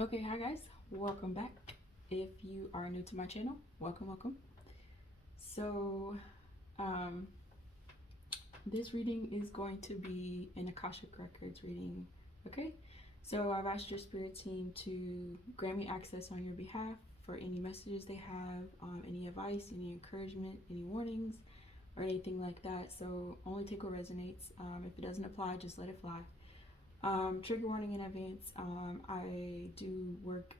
Okay, hi guys, welcome back. If you are new to my channel, welcome. So, um, this reading is going to be an Akashic Records reading. Okay, so I've asked your spirit team to grant me access on your behalf for any messages they have, any advice, any encouragement, any warnings, or anything like that. So, only take what resonates. If it doesn't apply, just let it fly. Trigger warning in advance. I do work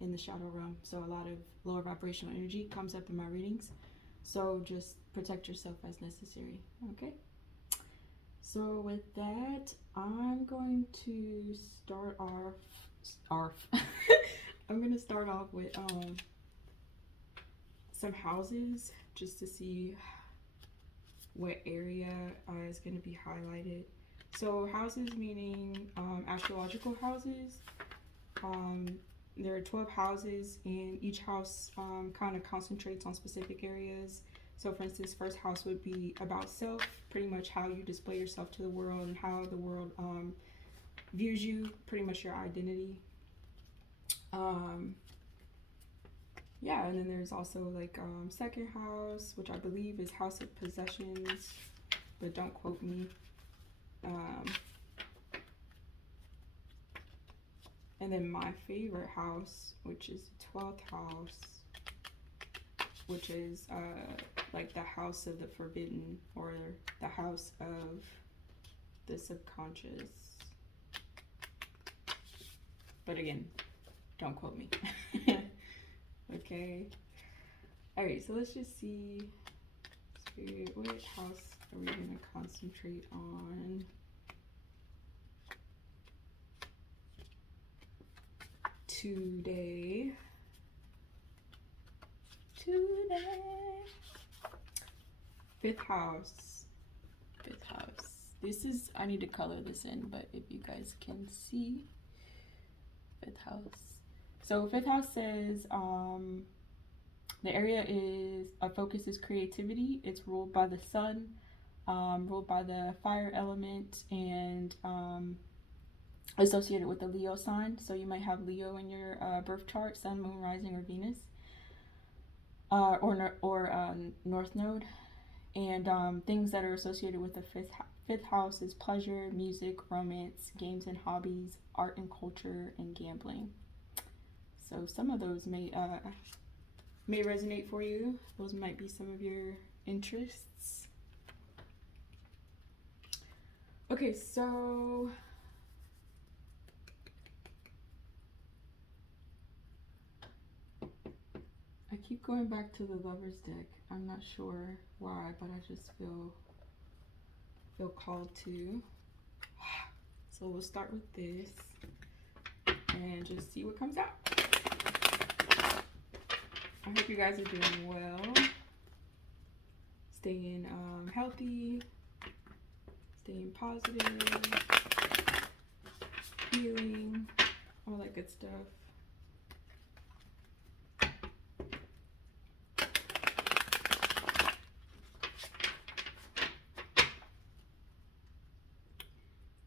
in the shadow realm, so a lot of lower vibrational energy comes up in my readings. So just protect yourself as necessary. Okay. So with that, I'm going to start off. I'm going to start off with some houses just to see what area is going to be highlighted. So houses meaning astrological houses. Um, there are 12 houses, and each house kind of concentrates on specific areas. So, for instance, first house would be about self, pretty much how you display yourself to the world and how the world views you, pretty much your identity. Um, yeah, and then there's also like second house, which I believe is house of possessions, but don't quote me. Um, and then my favorite house, which is the 12th house, which is like the house of the forbidden, or the house of the subconscious. But again, don't quote me. Okay. All right, so let's just see. Spirit, what house are we going to concentrate on today? Fifth house. This is, I need to color this in, but if you guys can see, fifth house. So fifth house says the area is a focus is creativity. It's ruled by the sun, ruled by the fire element, and associated with the Leo sign. So you might have Leo in your birth chart, sun, moon, rising, or Venus, or North Node. And things that are associated with the fifth house is pleasure, music, romance, games and hobbies, art and culture, and gambling. So some of those may resonate for you. Those might be some of your interests. Okay, so I keep going back to the Lover's deck. I'm not sure why, but I just feel called to. So we'll start with this and just see what comes out. I hope you guys are doing well, staying healthy, staying positive, healing, all that good stuff.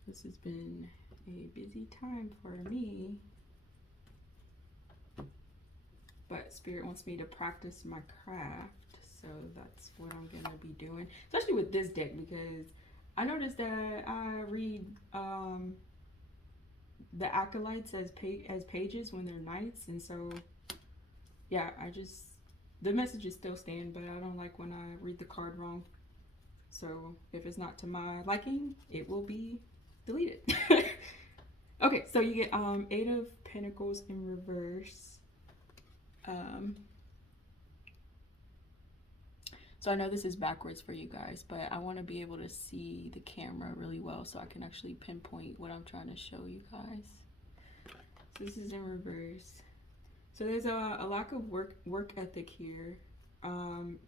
This has been a busy time for me, but Spirit wants me to practice my craft, so that's what I'm gonna be doing, especially with this deck, because I noticed that I read the acolytes as pages when they're knights, and so yeah, the messages still stand, but I don't like when I read the card wrong. So if it's not to my liking, it will be deleted. Okay, so you get 8 of Pentacles in reverse. So I know this is backwards for you guys, but I want to be able to see the camera really well so I can actually pinpoint what I'm trying to show you guys. So this is in reverse. So there's a lack of work ethic here. We'll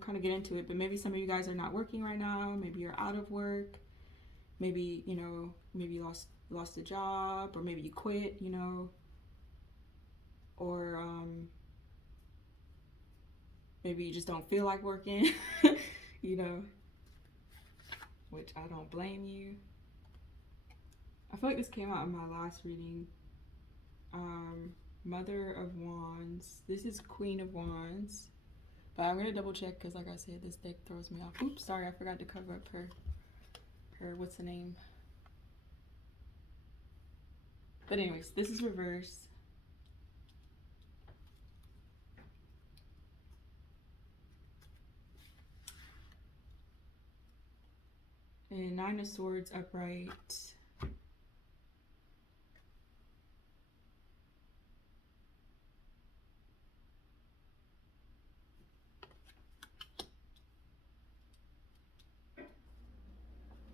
kind of get into it, but maybe some of you guys are not working right now. Maybe you're out of work. Maybe, maybe you lost a job, or maybe you quit, or maybe you just don't feel like working, which I don't blame you. I feel like this came out in my last reading. Mother of Wands. This is Queen of Wands. But I'm gonna double check because, like I said, this deck throws me off. Oops, sorry, I forgot to cover up her what's the name? But anyways, this is reverse. And Nine of Swords upright.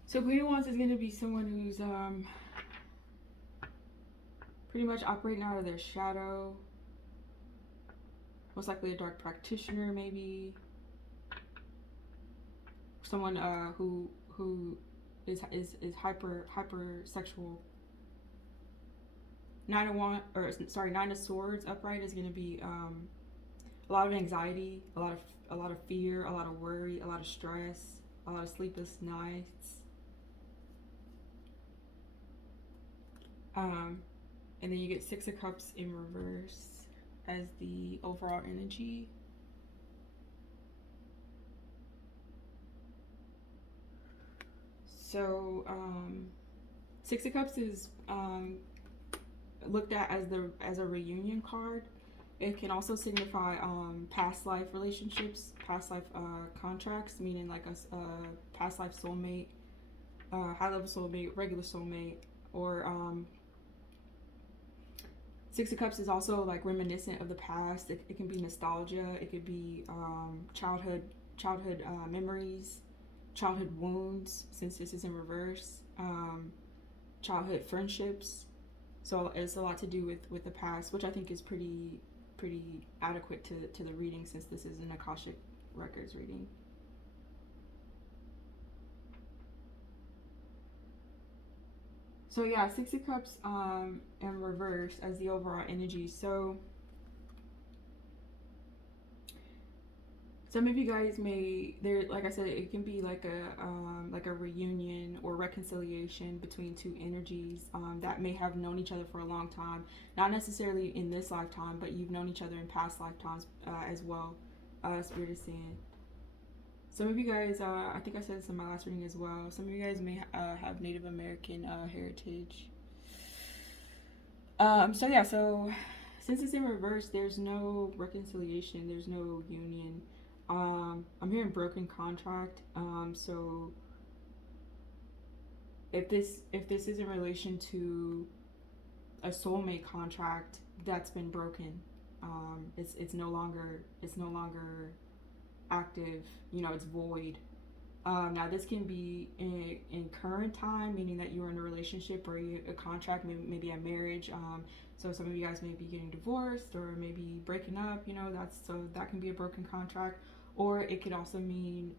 So Queen of Wands is going to be someone who's pretty much operating out of their shadow. Most likely a dark practitioner, maybe. Someone who is hyper sexual. Nine of Swords upright is going to be a lot of anxiety, a lot of fear, a lot of worry, a lot of stress, a lot of sleepless nights. And then you get Six of Cups in reverse as the overall energy. So Six of Cups is looked at as a reunion card. It can also signify past life relationships, past life contracts, meaning like a past life soulmate, high level soulmate, regular soulmate, or Six of Cups is also like reminiscent of the past. It can be nostalgia. It could be childhood memories, childhood wounds, since this is in reverse, childhood friendships. So it's a lot to do with the past, which I think is pretty adequate to the reading, since this is an Akashic Records reading. So yeah, Six of Cups in reverse as the overall energy. So some of you guys like I said, it can be like a reunion or reconciliation between two energies that may have known each other for a long time. Not necessarily in this lifetime, but you've known each other in past lifetimes as well. Spirit is saying. Some of you guys, I think I said this in my last reading as well, some of you guys may have Native American heritage. So since it's in reverse, there's no reconciliation, there's no union. I'm hearing broken contract. So if this is in relation to a soulmate contract that's been broken, it's no longer active, it's void. Now this can be in current time, meaning that you are in a relationship or a contract, maybe a marriage. So some of you guys may be getting divorced or maybe breaking up, that can be a broken contract. Or it could also mean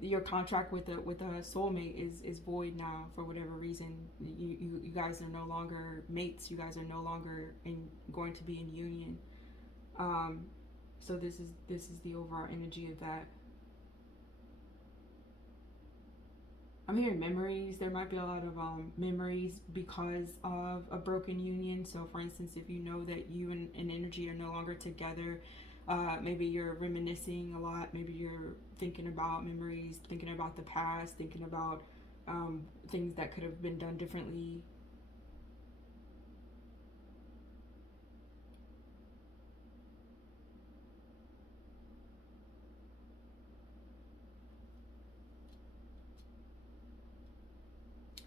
your contract with a soulmate is void now for whatever reason. You guys are no longer mates. You guys are no longer going to be in union. So this is the overall energy of that. I'm hearing memories. There might be a lot of memories because of a broken union. So for instance, if you know that you and energy are no longer together, maybe you're reminiscing a lot. Maybe you're thinking about memories, thinking about the past, thinking about things that could have been done differently.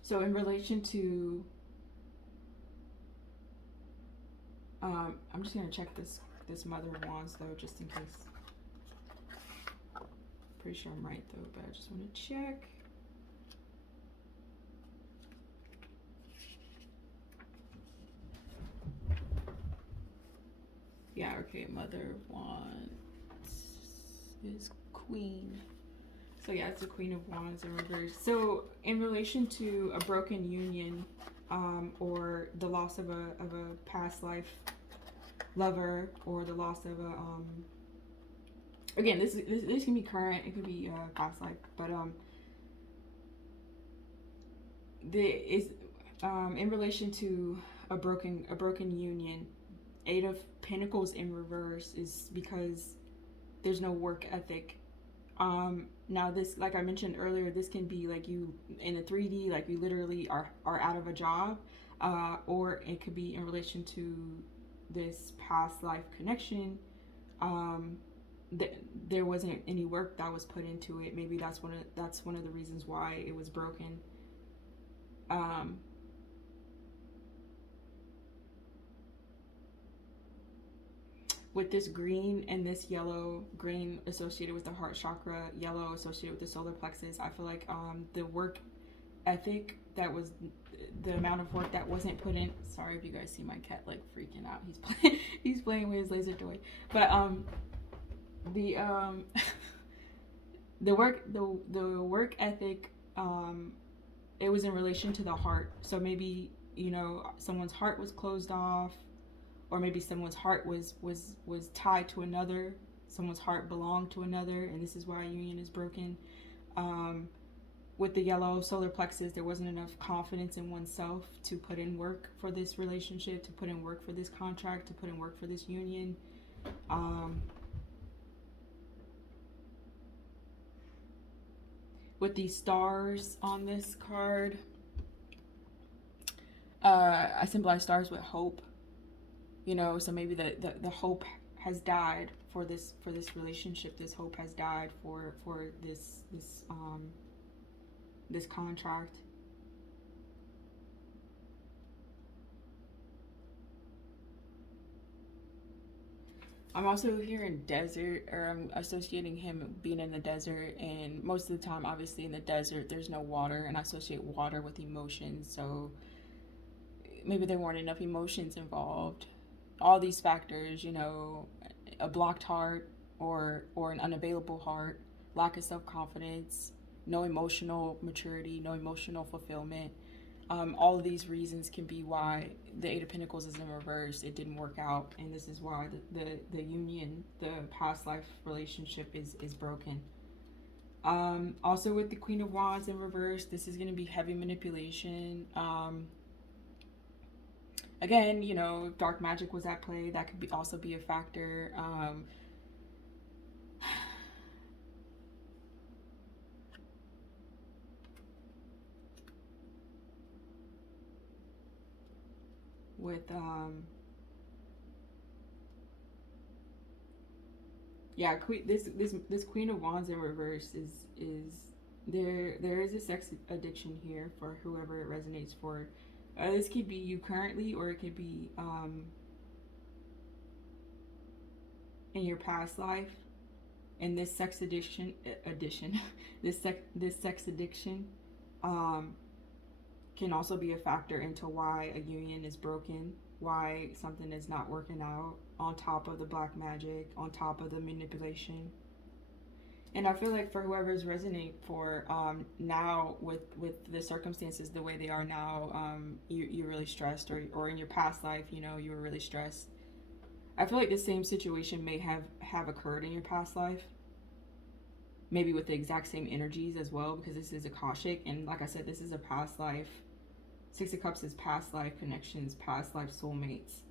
So in relation to, I'm just gonna check this Mother of Wands though, just in case. Pretty sure I'm right though, but I just want to check. Yeah, okay, Mother of Wands is Queen. So yeah, it's the Queen of Wands in reverse. So in relation to a broken union, or the loss of a past life lover, or the loss of a again, this can be current, it could be past life, but the is in relation to a broken union. Eight of Pentacles in reverse is because there's no work ethic. Now this, like I mentioned earlier, this can be like you in the 3D, like you literally are out of a job, or it could be in relation to this past life connection. Um, there wasn't any work that was put into it. Maybe that's one of the reasons why it was broken. Um, with this green and this yellow, green associated with the heart chakra, yellow associated with the solar plexus, I feel like the work ethic that was the amount of work that wasn't put in. Sorry if you guys see my cat like freaking out. He's playing with his laser toy. But the the work ethic, it was in relation to the heart. So maybe, someone's heart was closed off, or maybe someone's heart was tied to another. Someone's heart belonged to another, and this is why a union is broken. With the yellow solar plexus, there wasn't enough confidence in oneself to put in work for this relationship, to put in work for this contract, to put in work for this union. With these stars on this card, I symbolize stars with hope. So maybe the hope has died for this relationship. This hope has died for this contract. I'm also hearing desert, or I'm associating him being in the desert, and most of the time, obviously, in the desert, there's no water, and I associate water with emotions, so maybe there weren't enough emotions involved. All these factors, a blocked heart, or an unavailable heart, lack of self-confidence, no emotional maturity, no emotional fulfillment. All of these reasons can be why the Eight of Pentacles is in reverse. It didn't work out, and this is why the union, the past life relationship is broken. Also with the Queen of Wands in reverse, this is going to be heavy manipulation. Again, if dark magic was at play, that could also be a factor. With yeah, this Queen of Wands in reverse is there is a sex addiction here for whoever it resonates for. This could be you currently, or it could be in your past life. And this sex addiction, this sex addiction, can also be a factor into why a union is broken, why something is not working out. On top of the black magic, on top of the manipulation. And I feel like for whoever's resonate for now with the circumstances the way they are now, you're really stressed, or in your past life, you were really stressed. I feel like the same situation may have occurred in your past life, maybe with the exact same energies as well, because this is Akashic, and like I said, this is a past life. Six of Cups is past life connections, past life soulmates.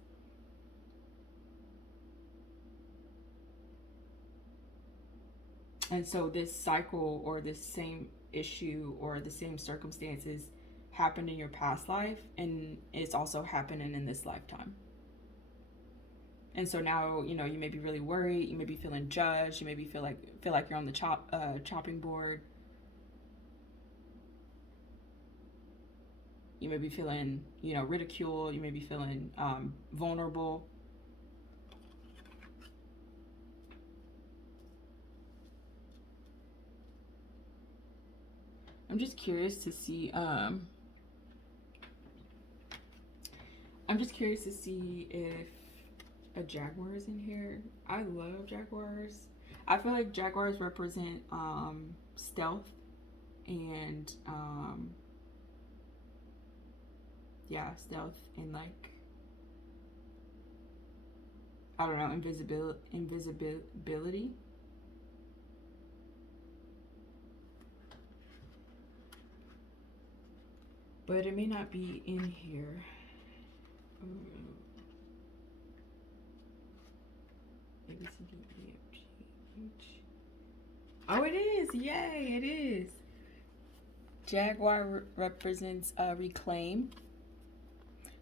And so this cycle, or this same issue, or the same circumstances happened in your past life, and it's also happening in this lifetime. And so now, you may be really worried, you may be feeling judged, you maybe feel like you're on the chopping board. You may be feeling, ridiculed, you may be feeling vulnerable. I'm just curious to see if a jaguar is in here. I love jaguars. I feel like jaguars represent stealth and stealth, and like, I don't know, invisibility. but it may not be in here. A, B, C, D, E, F, G, H. Oh, it is! Yay, it is! Jaguar represents reclaim.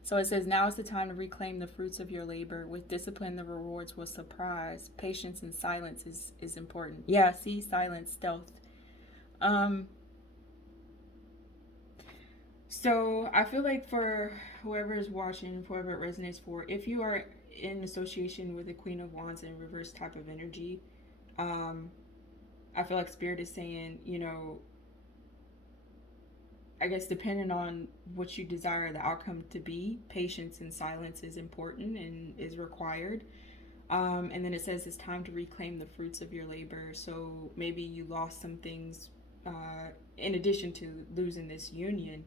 So it says, now is the time to reclaim the fruits of your labor. With discipline, the rewards will surprise. Patience and silence is important. Yeah, see, silence, stealth. So I feel like for whoever is watching, whoever it resonates for, if you are in association with the Queen of Wands and reverse type of energy, I feel like Spirit is saying, I guess depending on what you desire the outcome to be, patience and silence is important and is required. And then it says it's time to reclaim the fruits of your labor. So maybe you lost some things in addition to losing this union.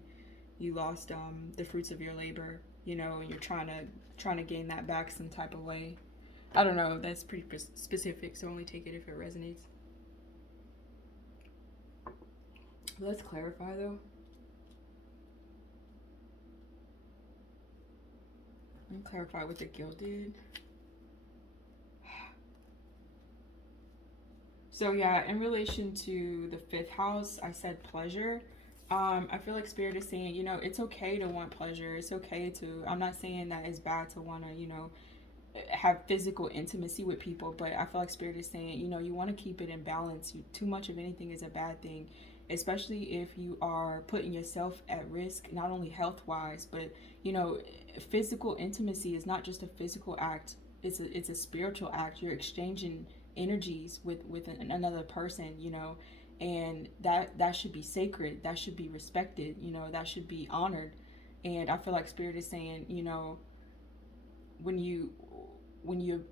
You lost the fruits of your labor, and you're trying to gain that back some type of way. I don't know. That's pretty specific, so only take it if it resonates. Let's clarify though. Let me clarify what the guild did. So yeah, in relation to the 5th house, I said pleasure. I feel like Spirit is saying, it's okay to want pleasure. It's okay to, I'm not saying that it's bad to want to, have physical intimacy with people, but I feel like Spirit is saying, you want to keep it in balance. Too much of anything is a bad thing, especially if you are putting yourself at risk, not only health-wise, but, physical intimacy is not just a physical act. It's a spiritual act. You're exchanging energies with another person, and that should be sacred. That should be respected. That should be honored. And I feel like Spirit is saying, when you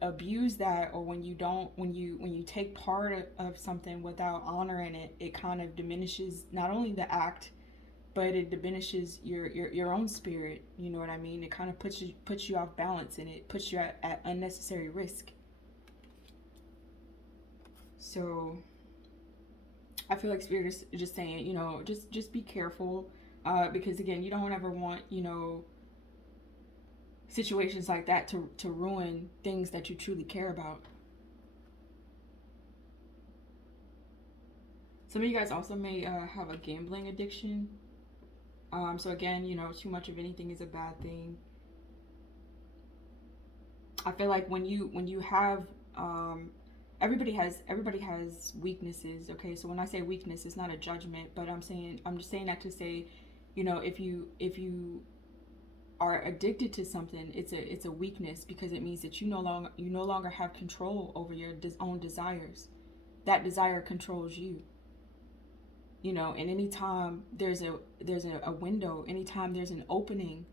abuse that, or when you take part of something without honoring it, it kind of diminishes not only the act, but it diminishes your own spirit. You know what I mean? It kind of puts you off balance, and it puts you at unnecessary risk. So I feel like Spirit is just saying, just be careful, because again, you don't ever want, situations like that to ruin things that you truly care about. Some of you guys also may have a gambling addiction. So again, too much of anything is a bad thing. I feel like when you have everybody has weaknesses, okay? So when I say weakness, it's not a judgment, but I'm just saying that to say, if you are addicted to something, it's a weakness, because it means that you no longer have control over your own desires. That desire controls you. And anytime there's a window, anytime there's an opening,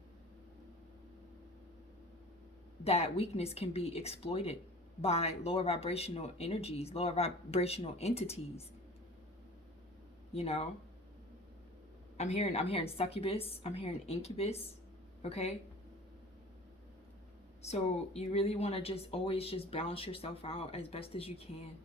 that weakness can be exploited by lower vibrational energies, lower vibrational entities. I'm hearing succubus, I'm hearing incubus, okay? So you really want to always balance yourself out as best as you can.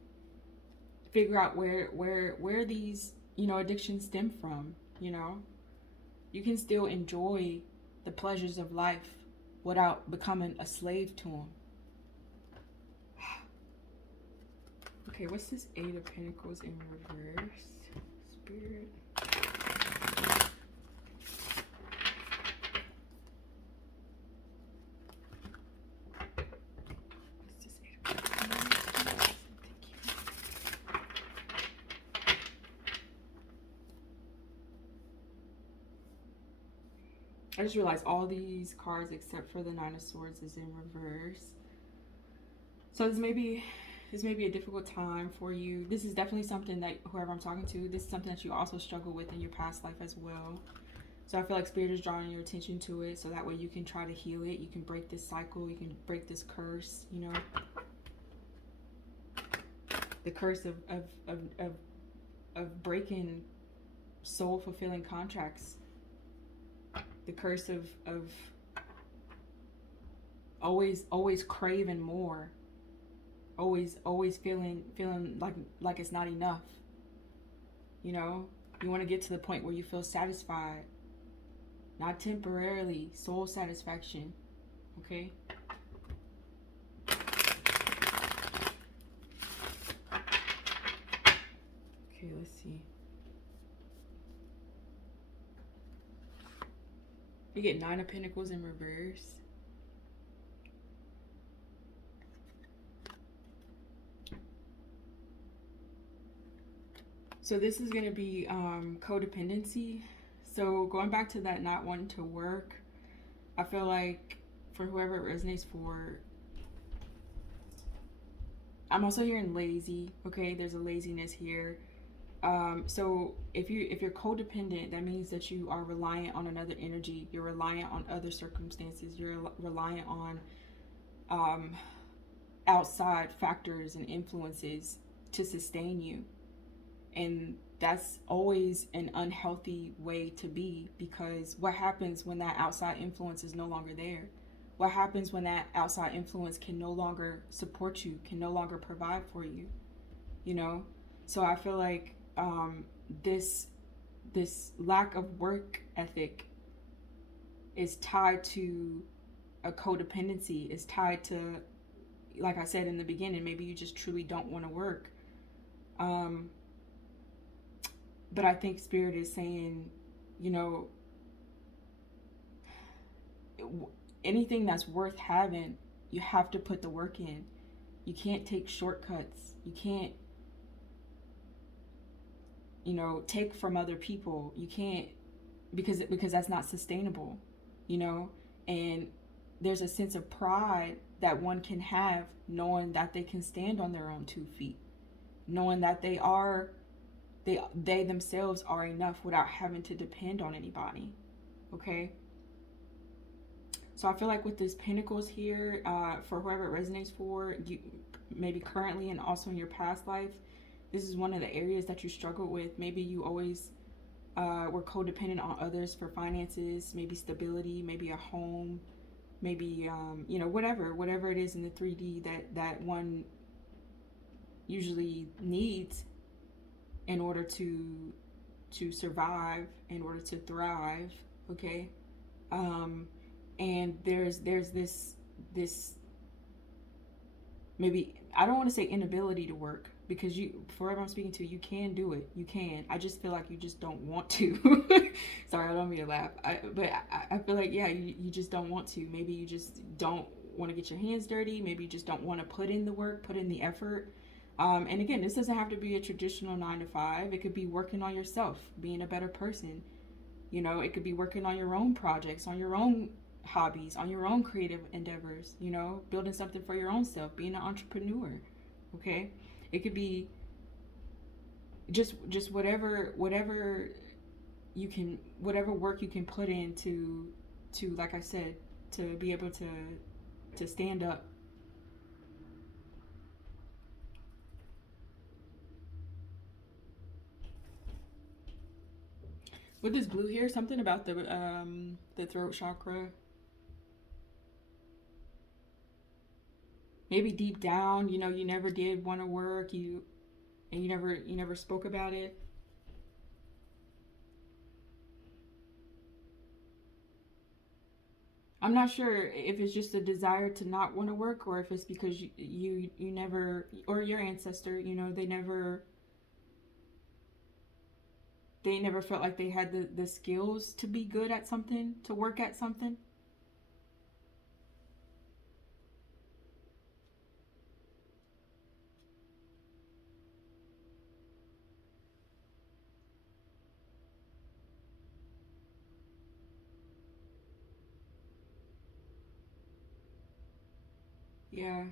Figure out where these, addictions stem from. You can still enjoy the pleasures of life without becoming a slave to them. Okay, what's this 8 of Pentacles in reverse? Spirit. What's this 8 of Pentacles? I just realized all these cards except for the 9 of Swords is in reverse. So this may be a difficult time for you. This is definitely something that whoever I'm talking to, this is something that you also struggle with in your past life as well. So I feel like Spirit is drawing your attention to it, so that way you can try to heal it. You can break this cycle. You can break this curse, the curse of breaking soul-fulfilling contracts. The curse of always craving more, always feeling like it's not enough. You want to get to the point where you feel satisfied. not temporarily, soul satisfaction. Okay. Okay, let's see. You get Nine of Pentacles in reverse. So this is going to be codependency. So going back to that not wanting to work, I feel like for whoever it resonates for, I'm also hearing lazy. Okay, there's a laziness here. So if you're codependent, that means that you are reliant on another energy. You're reliant on other circumstances. You're reliant on outside factors and influences to sustain you. And that's always an unhealthy way to be, because what happens when that outside influence is no longer there? What happens when that outside influence can no longer support you, can no longer provide for you? You know? So I feel like this lack of work ethic is tied to a codependency, is tied to, like I said in the beginning, maybe you just truly don't want to work. But I think Spirit is saying, you know, anything that's worth having, you have to put the work in. You can't take shortcuts. You can't, you know, take from other people. You can't, because that's not sustainable, you know. And there's a sense of pride that one can have knowing that they can stand on their own 2 feet, knowing that they themselves are enough without having to depend on anybody. Okay. So I feel like with this Pentacles here, for whoever it resonates for, you maybe currently and also in your past life, this is one of the areas that you struggled with. Maybe you always were codependent on others for finances, maybe stability, maybe a home, maybe you know, whatever it is in the 3D that one usually needs in order to survive, in order to thrive. Okay. And there's this maybe, I don't want to say inability to work, because you, for everyone I'm speaking to, you can do it. You can. I just feel like you just don't want to. Sorry, I don't mean to laugh. But I feel like, yeah, you just don't want to. Maybe you just don't want to get your hands dirty. Maybe you just don't want to put in the work, put in the effort. And again, this doesn't have to be a traditional 9 to 5. It could be working on yourself, being a better person. You know, it could be working on your own projects, on your own hobbies, on your own creative endeavors, you know, building something for your own self, being an entrepreneur. Okay. It could be just whatever you can, whatever work you can put in to like I said, to be able to stand up. With this blue here, something about the throat chakra. Maybe deep down, you know, you never did want to work, you never spoke about it. I'm not sure if it's just a desire to not want to work, or if it's because you never, or your ancestor, you know, they never felt like they had the skills to be good at something, to work at something. Yeah.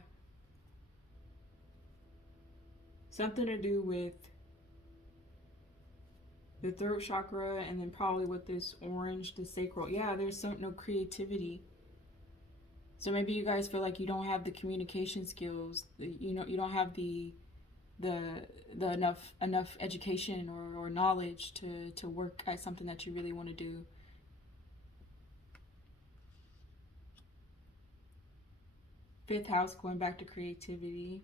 Something to do with the throat chakra, and then probably with this orange, the sacral. Yeah, there's no creativity. So maybe you guys feel like you don't have the communication skills. You know, you don't have the enough education or knowledge to work at something that you really want to do. Fifth house, going back to creativity.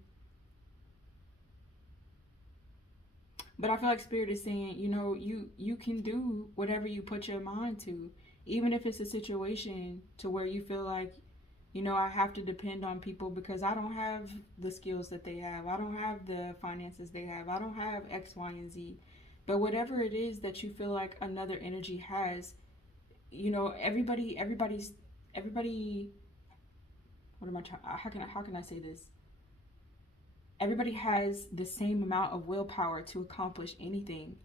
But I feel like Spirit is saying, you know, you can do whatever you put your mind to. even if it's a situation to where you feel like, I have to depend on people because I don't have the skills that they have. I don't have the finances they have. I don't have X, Y, and Z. But whatever it is that you feel like another energy has, everybody. What am I trying? How can I say this? Everybody has the same amount of willpower to accomplish anything.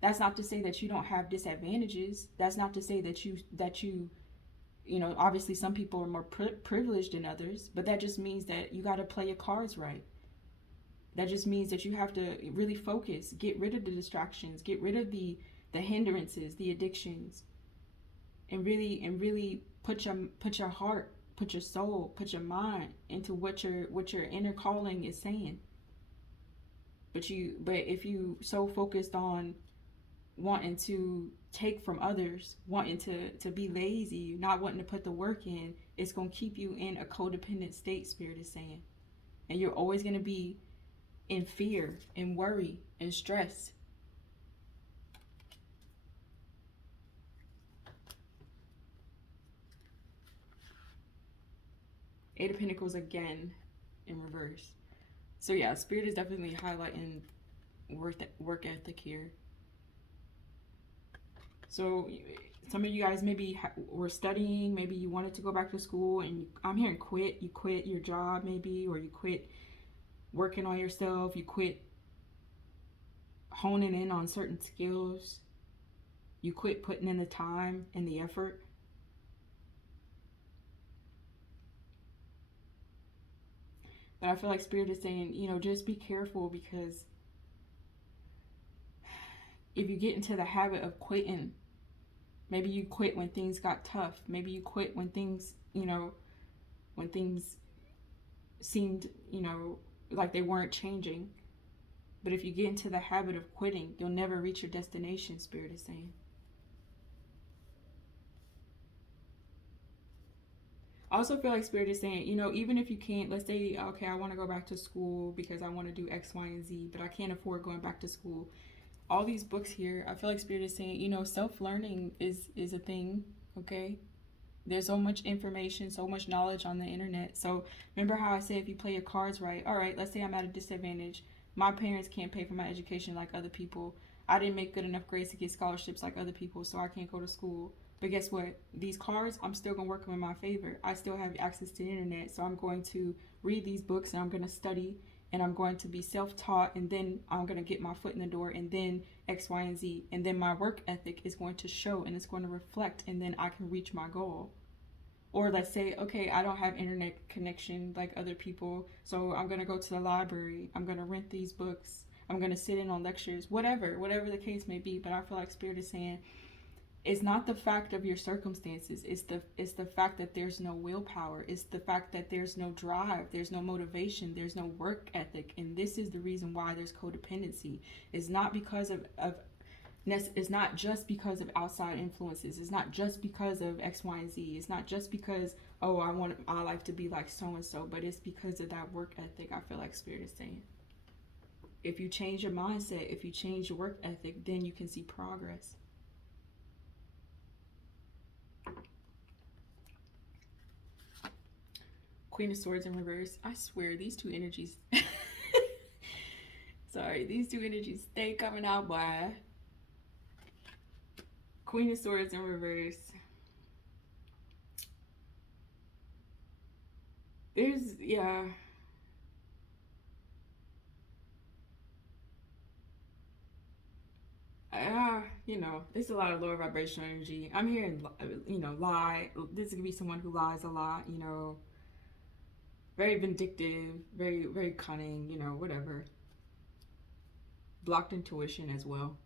That's not to say that you don't have disadvantages. That's not to say that obviously some people are more privileged than others, but that just means that you got to play your cards right. That just means that you have to really focus, get rid of the distractions, get rid of the hindrances, the addictions, and really put your heart, put your soul, put your mind into what your inner calling is saying. But if you so focused on wanting to take from others, wanting to be lazy, not wanting to put the work in, it's going to keep you in a codependent state, Spirit is saying. And you're always going to be in fear and worry and stress. Eight of Pentacles again in reverse. So yeah, Spirit is definitely highlighting work ethic here. So some of you guys maybe were studying, maybe you wanted to go back to school, and I'm hearing quit. You quit your job maybe, or you quit working on yourself. You quit honing in on certain skills. You quit putting in the time and the effort. But I feel like Spirit is saying, just be careful, because if you get into the habit of quitting, maybe you quit when things got tough. Maybe you quit when things, when things seemed, like they weren't changing. But if you get into the habit of quitting, you'll never reach your destination, Spirit is saying. I also feel like Spirit is saying, even if you can't, let's say, okay, I want to go back to school because I want to do X, Y, and Z, but I can't afford going back to school. All these books here, I feel like Spirit is saying, self-learning is a thing, okay? There's so much information, so much knowledge on the internet. So remember how I said if you play your cards right, all right, let's say I'm at a disadvantage. My parents can't pay for my education like other people. I didn't make good enough grades to get scholarships like other people, so I can't go to school. But guess what? These cards, I'm still going to work them in my favor. I still have access to the internet, so I'm going to read these books, and I'm going to study, and I'm going to be self-taught, and then I'm going to get my foot in the door, and then X, Y, and Z. And then my work ethic is going to show, and it's going to reflect, and then I can reach my goal. Or let's say, okay, I don't have internet connection like other people, so I'm going to go to the library. I'm going to rent these books. I'm going to sit in on lectures, whatever the case may be. But I feel like Spirit is saying, it's not the fact of your circumstances. It's the fact that there's no willpower. It's the fact that there's no drive. There's no motivation. There's no work ethic. And this is the reason why there's codependency. It's not because of it's not just because of outside influences. It's not just because of X, Y, and Z. It's not just because, oh, I want my life to be like so-and-so. But it's because of that work ethic, I feel like Spirit is saying. If you change your mindset, if you change your work ethic, then you can see progress. Queen of Swords in reverse. I swear, these two energies... Sorry, these two energies stay coming out, boy. Queen of Swords in reverse. There's, yeah. There's a lot of lower vibrational energy. I'm hearing, lie. This could be someone who lies a lot, very vindictive, very, very cunning, whatever. Blocked intuition as well.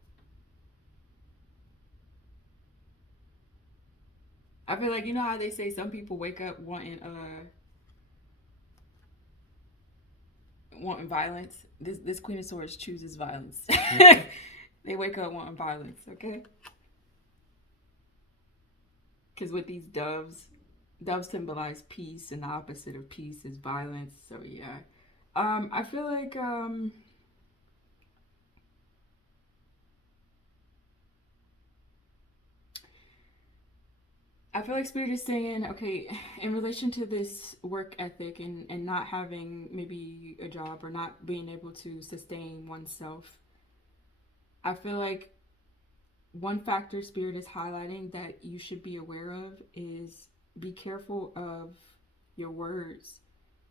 I feel like, how they say some people wake up wanting violence. This Queen of Swords chooses violence. They wake up wanting violence, okay? Because with these doves symbolize peace, and the opposite of peace is violence. So yeah, I feel like I feel like Spirit is saying, okay, in relation to this work ethic and not having maybe a job or not being able to sustain oneself, I feel like one factor Spirit is highlighting that you should be aware of is be careful of your words.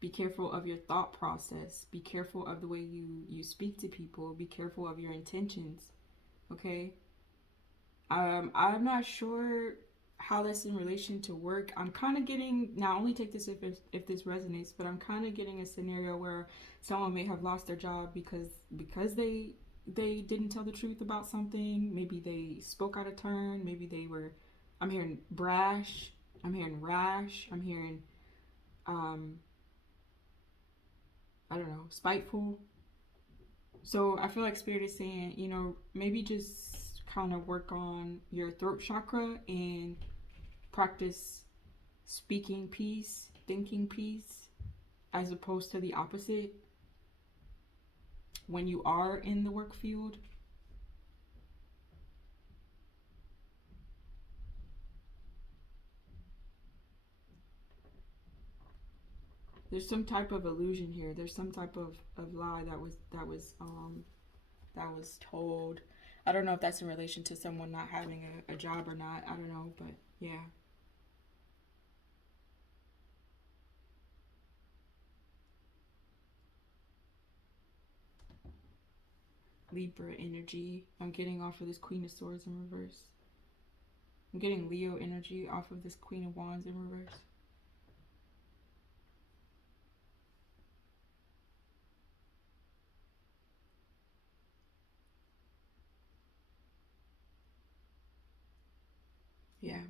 Be careful of your thought process. Be careful of the way you speak to people. Be careful of your intentions. Okay? I'm not sure how that's in relation to work. I'm kind of getting, now only take this if this resonates, but I'm kind of getting a scenario where someone may have lost their job because they didn't tell the truth about something. Maybe they spoke out of turn. Maybe they were, I'm hearing brash. I'm hearing rash. I'm hearing, um, I don't know, spiteful. So I feel like Spirit is saying, maybe just kind of work on your throat chakra and practice speaking peace, thinking peace, as opposed to the opposite when you are in the work field. There's some type of illusion here. There's some type of lie that was told. I don't know if that's in relation to someone not having a job or not. I don't know, but yeah. Libra energy. I'm getting off of this Queen of Swords in reverse. I'm getting Leo energy off of this Queen of Wands in reverse. Yeah.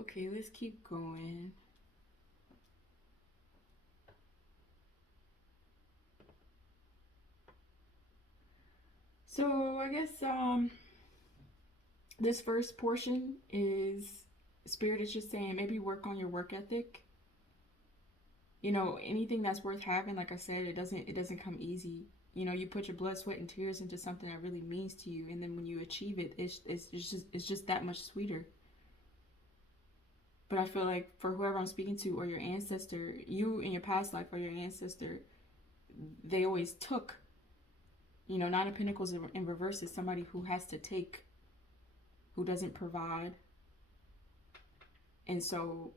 Okay, let's keep going. So I guess this first portion is Spirit is just saying maybe work on your work ethic. Anything that's worth having, like I said, it doesn't come easy. You put your blood, sweat, and tears into something that really means to you, and then when you achieve it, it's just that much sweeter. But I feel like for whoever I'm speaking to, or your ancestor, you in your past life, or your ancestor, they always took. Nine of Pentacles in reverse is somebody who has to take, who doesn't provide. And so,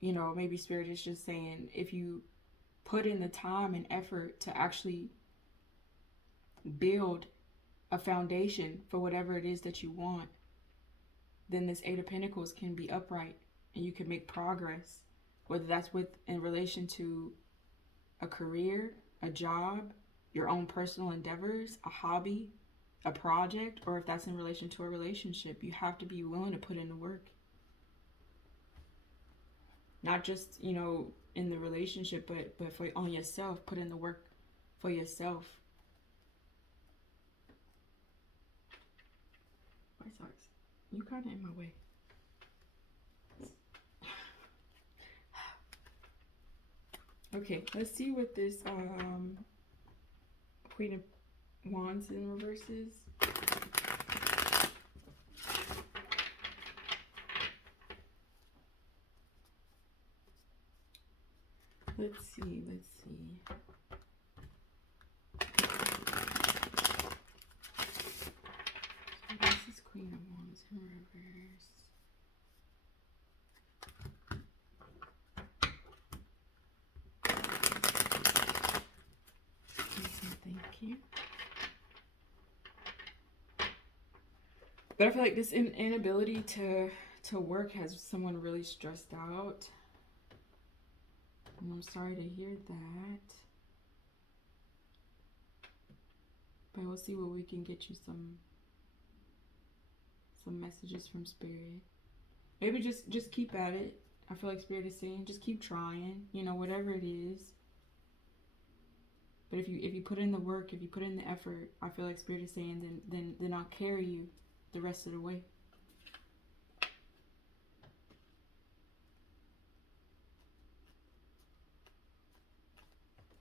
maybe Spirit is just saying, if you put in the time and effort to actually build a foundation for whatever it is that you want, then this Eight of Pentacles can be upright and you can make progress, whether that's in relation to a career, a job, your own personal endeavors, a hobby, a project, or if that's in relation to a relationship. You have to be willing to put in the work. Not just, in the relationship, but for on yourself. Put in the work for yourself. White Sox, you kind of in my way. Okay, let's see what this Queen of Wands in reverse is. Let's see. So this is Queen of Wands in reverse. Thank you. But I feel like this inability to work has someone really stressed out. And I'm sorry to hear that. But we'll see what we can get you some messages from Spirit. Maybe just keep at it. I feel like Spirit is saying just keep trying, whatever it is. But if you put in the work, if you put in the effort, I feel like Spirit is saying then I'll carry you the rest of the way.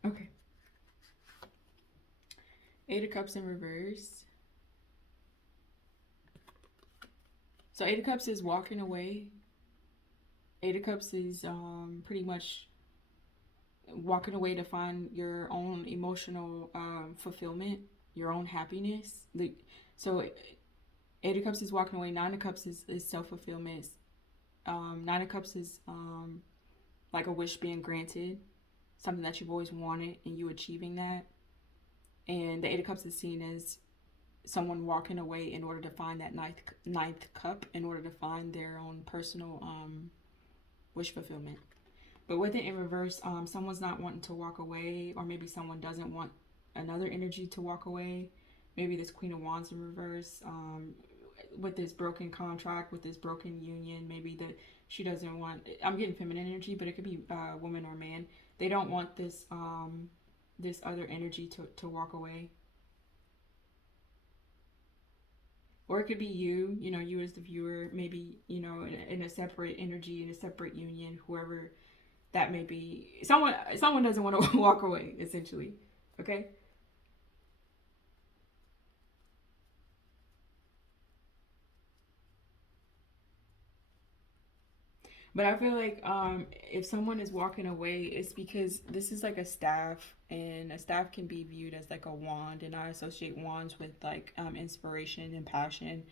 Okay. Eight of Cups in reverse. So Eight of Cups is walking away. Eight of Cups is pretty much walking away to find your own emotional fulfillment, your own happiness. So Eight of Cups is walking away. Nine of Cups is self-fulfillment. Nine of Cups is like a wish being granted, something that you've always wanted and you achieving that. And the Eight of Cups is seen as someone walking away in order to find that ninth cup, in order to find their own personal wish fulfillment. But with it in reverse, someone's not wanting to walk away, or maybe someone doesn't want another energy to walk away. Maybe this Queen of Wands in reverse, with this broken contract, with this broken union, maybe that she doesn't want, I'm getting feminine energy, but it could be woman or man. They don't want this this other energy to walk away. Or it could be you, you as the viewer, maybe, in a separate energy, in a separate union, whoever that may be. Someone doesn't want to walk away, essentially. Okay? But I feel like if someone is walking away, it's because this is like a staff, and a staff can be viewed as like a wand, and I associate wands with like inspiration and passion,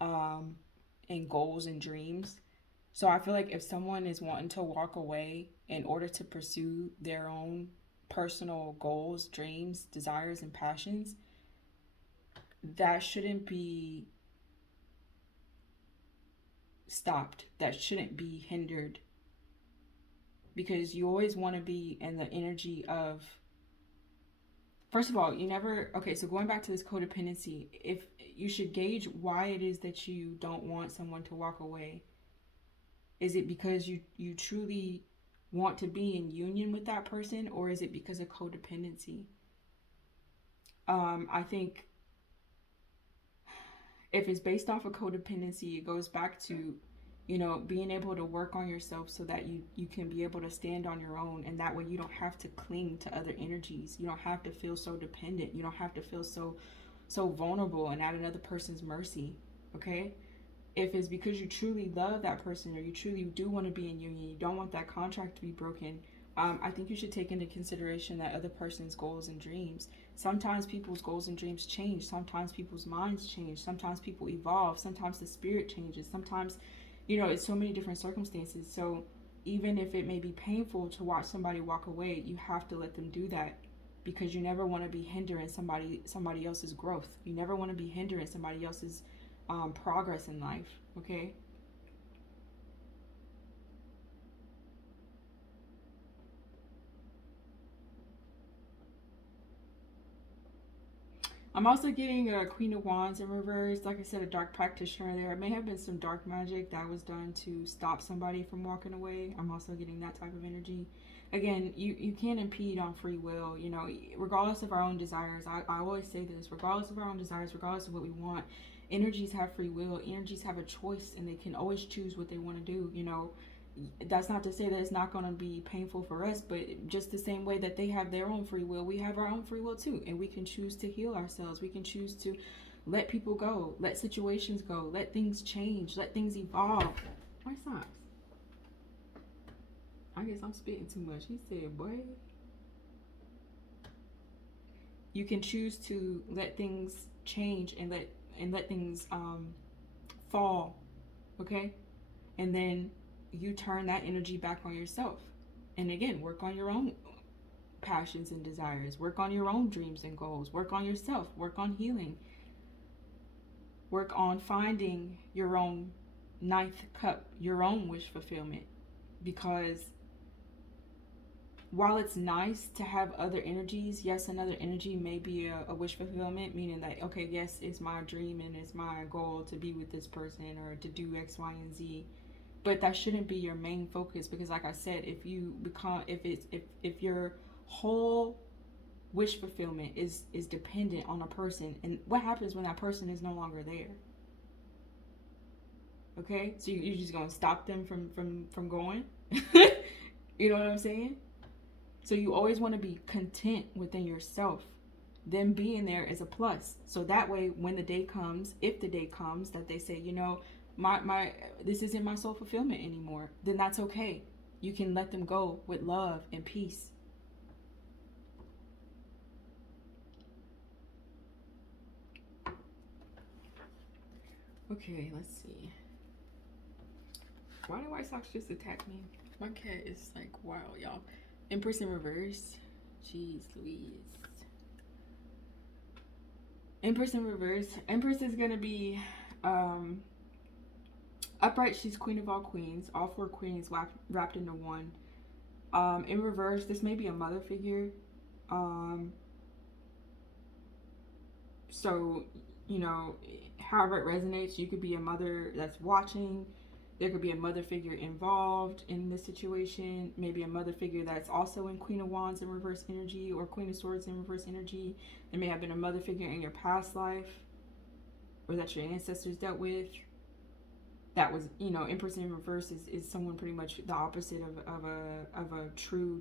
and goals and dreams. So I feel like if someone is wanting to walk away in order to pursue their own personal goals, dreams, desires, and passions, that shouldn't be stopped. That shouldn't be hindered. Because you always want to be in the energy of, first of all, you never, okay, so going back to this codependency, if you should gauge why it is that you don't want someone to walk away. Is it because you truly want to be in union with that person, or is it because of codependency? I think if it's based off of codependency, it goes back to, being able to work on yourself so that you can be able to stand on your own, and that way you don't have to cling to other energies. You don't have to feel so dependent. You don't have to feel so vulnerable and at another person's mercy. Okay? If it's because you truly love that person, or you truly do want to be in union, you don't want that contract to be broken, I think you should take into consideration that other person's goals and dreams. Sometimes people's goals and dreams change. Sometimes people's minds change. Sometimes people evolve. Sometimes the spirit changes. Sometimes, it's so many different circumstances. So even if it may be painful to watch somebody walk away, you have to let them do that, because you never want to be hindering somebody else's growth. You never want to be hindering somebody else's progress in life. Okay? I'm also getting a Queen of Wands in reverse. Like I said, a dark practitioner there. It may have been some dark magic that was done to stop somebody from walking away. I'm also getting that type of energy. Again, you can't impede on free will, regardless of our own desires. I always say this, regardless of our own desires, regardless of what we want, energies have free will. Energies have a choice, and they can always choose what they want to do. That's not to say that it's not going to be painful for us, but just the same way that they have their own free will, we have our own free will too, and we can choose to heal ourselves. We can choose to let people go, let situations go, let things change, let things evolve. My socks. I guess I'm spitting too much. He said, boy. You can choose to let things change and let things fall, okay? And then you turn that energy back on yourself. And again, work on your own passions and desires. Work on your own dreams and goals. Work on yourself. Work on healing. Work on finding your own ninth cup, your own wish fulfillment. Because while it's nice to have other energies, yes, another energy may be a wish fulfillment, meaning that, okay, yes, it's my dream and it's my goal to be with this person or to do X, Y, and Z. But that shouldn't be your main focus, because like I said, if your whole wish fulfillment is dependent on a person, and what happens when that person is no longer there? Okay, so you're just gonna stop them from going. You know what I'm saying? So you always want to be content within yourself. Them being there is a plus. So that way, when the day comes, if the day comes that they say, my this isn't my soul fulfillment anymore, then that's okay. You can let them go with love and peace. Okay, let's see. Why did White Sox just attack me? My cat is like wild, y'all. Empress in reverse. Jeez Louise. Empress in reverse. Empress is gonna be upright. She's queen of all queens. All four queens wrapped into one. In reverse, this may be a mother figure. So, you know, however it resonates, you could be a mother that's watching. There could be a mother figure involved in this situation. Maybe a mother figure that's also in Queen of Wands in reverse energy or Queen of Swords in reverse energy. There may have been a mother figure in your past life or that your ancestors dealt with. That was, you know, Empress in reverse is someone pretty much the opposite of a true,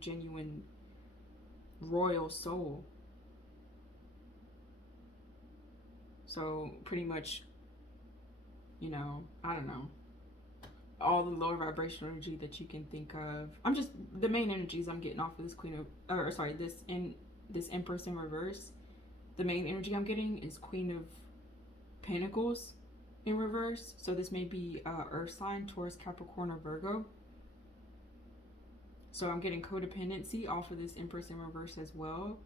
genuine, royal soul. So pretty much, you know, I don't know, all the lower vibrational energy that you can think of. I'm just, the main energies I'm getting off of this this Empress in reverse. The main energy I'm getting is Queen of Pentacles in reverse. So this may be Earth sign, Taurus, Capricorn, or Virgo. So I'm getting codependency off of this Empress in reverse as well.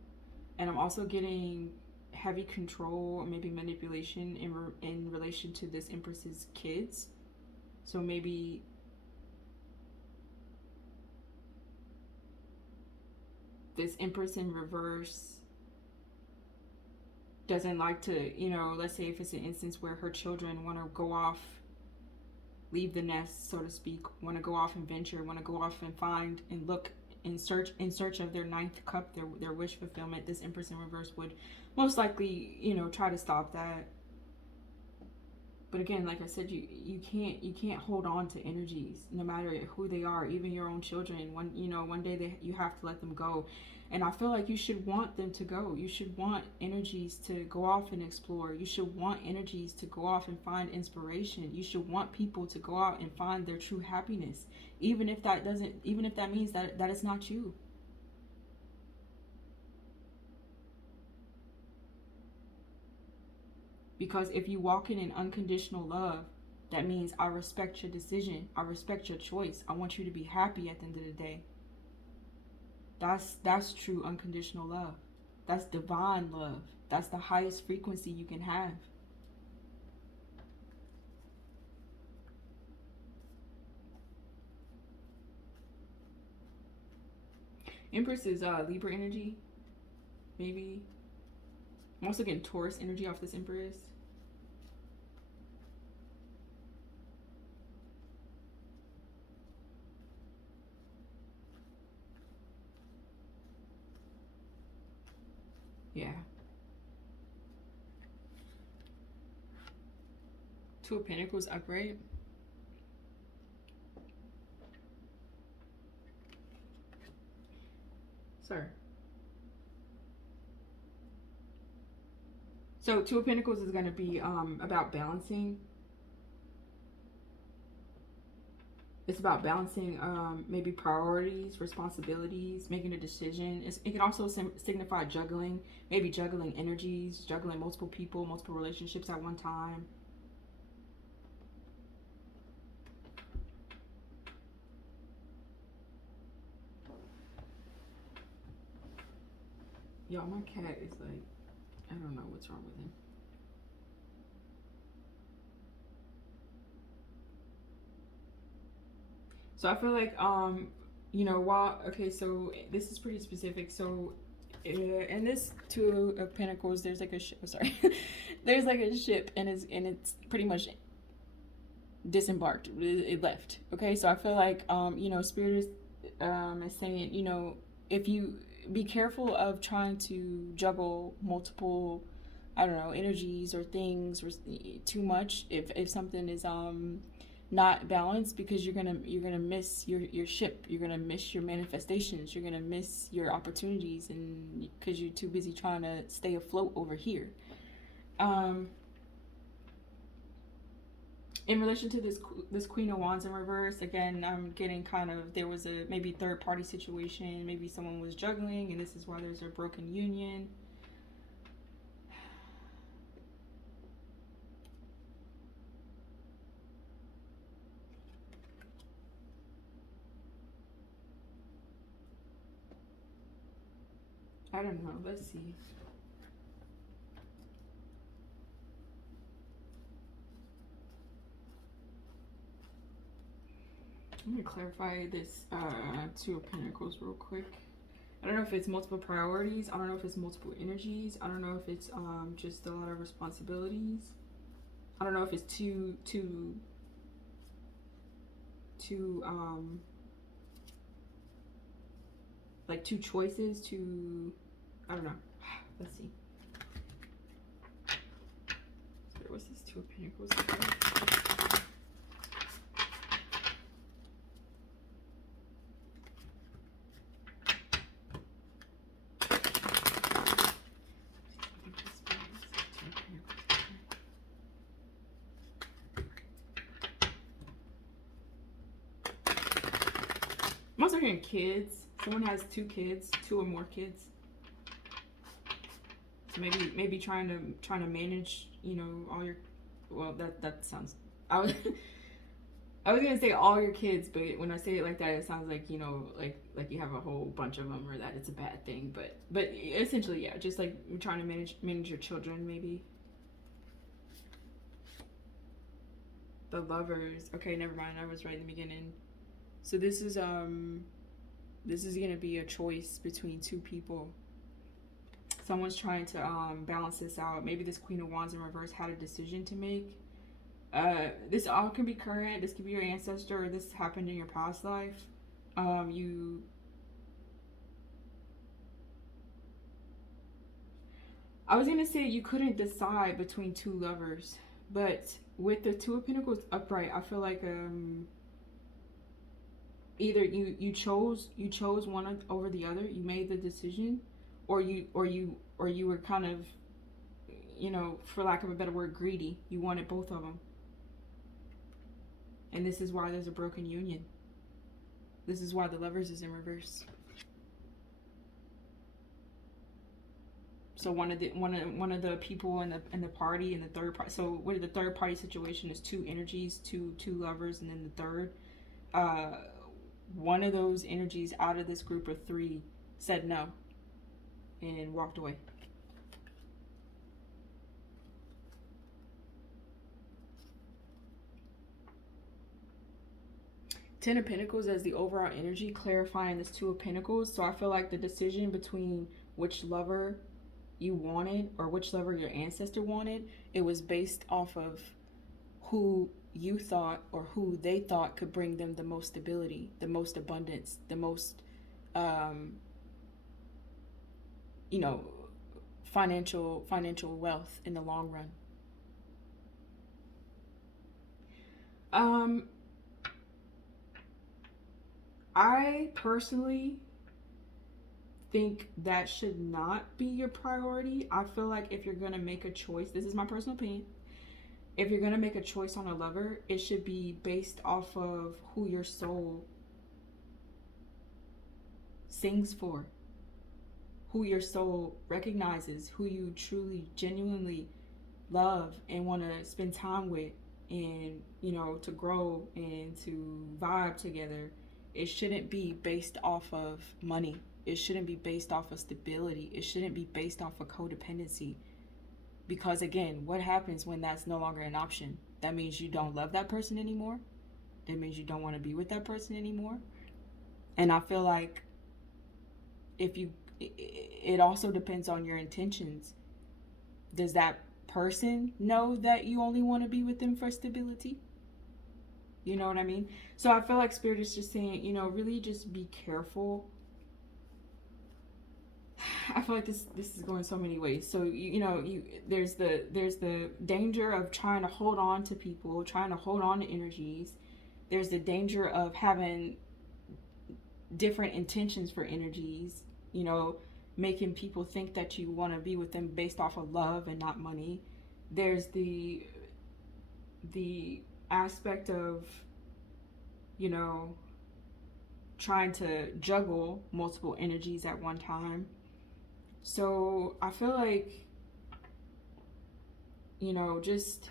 And I'm also getting heavy control, maybe manipulation in relation to this Empress's kids. So maybe this Empress in reverse doesn't like to, you know, let's say if it's an instance where her children want to go off, leave the nest, so to speak, want to go off and venture, want to go off and find and look in search of their ninth cup, their wish fulfillment. This Empress in reverse would most likely, you know, try to stop that. But again, like I said, you can't hold on to energies, no matter who they are, even your own children. One day you have to let them go. And I feel like you should want them to go. You should want energies to go off and explore. You should want energies to go off and find inspiration. You should want people to go out and find their true happiness, even if that means that it's not you. Because if you walk in an unconditional love, that means I respect your decision. I respect your choice. I want you to be happy at the end of the day. That's true unconditional love. That's divine love. That's the highest frequency you can have. Empress is Libra energy, maybe. I'm also getting Taurus energy off this Empress. Yeah. Two of Pentacles upright. Sir. So Two of Pentacles is going to be about balancing. It's about balancing maybe priorities, responsibilities, making a decision. It can also signify juggling, maybe juggling energies, juggling multiple people, multiple relationships at one time. Y'all, my cat is like, I don't know what's wrong with him. So I feel like, you know, so this is pretty specific. So in this Two of Pentacles, there's like a ship. Sorry, there's like a ship, and it's pretty much disembarked. It left. Okay, so I feel like, you know, Spirit is saying, you know, if you be careful of trying to juggle multiple, I don't know, energies or things or too much. If something is not balanced, because you're gonna miss your ship. You're gonna miss your manifestations. You're gonna miss your opportunities, and because you're too busy trying to stay afloat over here. In relation to this Queen of Wands in reverse, again, I'm getting kind of, there was a maybe third party situation, maybe someone was juggling, and this is why there's a broken union. I don't know. Let's see. I'm going to clarify this Two of Pentacles real quick. I don't know if it's multiple priorities. I don't know if it's multiple energies. I don't know if it's just a lot of responsibilities. I don't know if it's two like two choices, I don't know. Let's see. What's this Two of Pentacles? I'm also hearing kids. Someone has two kids, two or more kids. So maybe trying to manage, you know, all your, well, that sounds, I was gonna say all your kids, but when I say it like that, it sounds like, you know, like you have a whole bunch of them, or that it's a bad thing. But essentially, yeah, just like trying to manage your children, maybe. The Lovers. Okay, never mind. I was right in the beginning. So this is gonna be a choice between two people. Someone's trying to balance this out. Maybe this Queen of Wands in reverse had a decision to make. This all can be current. This could be your ancestor, or this happened in your past life. I was gonna say you couldn't decide between two lovers, but with the Two of Pentacles upright, I feel like either you chose one over the other. You made the decision, or you were kind of, you know, for lack of a better word, greedy. You wanted both of them, and this is why there's a broken union. This is why the Lovers is in reverse. So one of the people in the party, and the third party. So where the third party situation is two energies, two lovers, and then the third. One of those energies out of this group of three said no and walked away. Ten of Pentacles as the overall energy, clarifying this Two of Pentacles. So I feel like the decision between which lover you wanted, or which lover your ancestor wanted, it was based off of who you thought, or who they thought could bring them the most stability, the most abundance, the most you know, financial wealth in the long run. I personally think that should not be your priority. I feel like if you're gonna make a choice, this is my personal opinion, if you're gonna make a choice on a lover, it should be based off of who your soul sings for, who your soul recognizes, who you truly, genuinely love and want to spend time with, and, you know, to grow and to vibe together. It shouldn't be based off of money. It shouldn't be based off of stability. It shouldn't be based off of codependency. Because again, what happens when that's no longer an option? That means you don't love that person anymore. That means you don't want to be with that person anymore. And I feel like it also depends on your intentions. Does that person know that you only want to be with them for stability? You know what I mean? So I feel like Spirit is just saying, you know, really just be careful. I feel like this is going so many ways. So there's the danger of trying to hold on to people, trying to hold on to energies. There's the danger of having different intentions for energies, you know, making people think that you want to be with them based off of love and not money. There's the aspect of, you know, trying to juggle multiple energies at one time. So I feel like, you know, just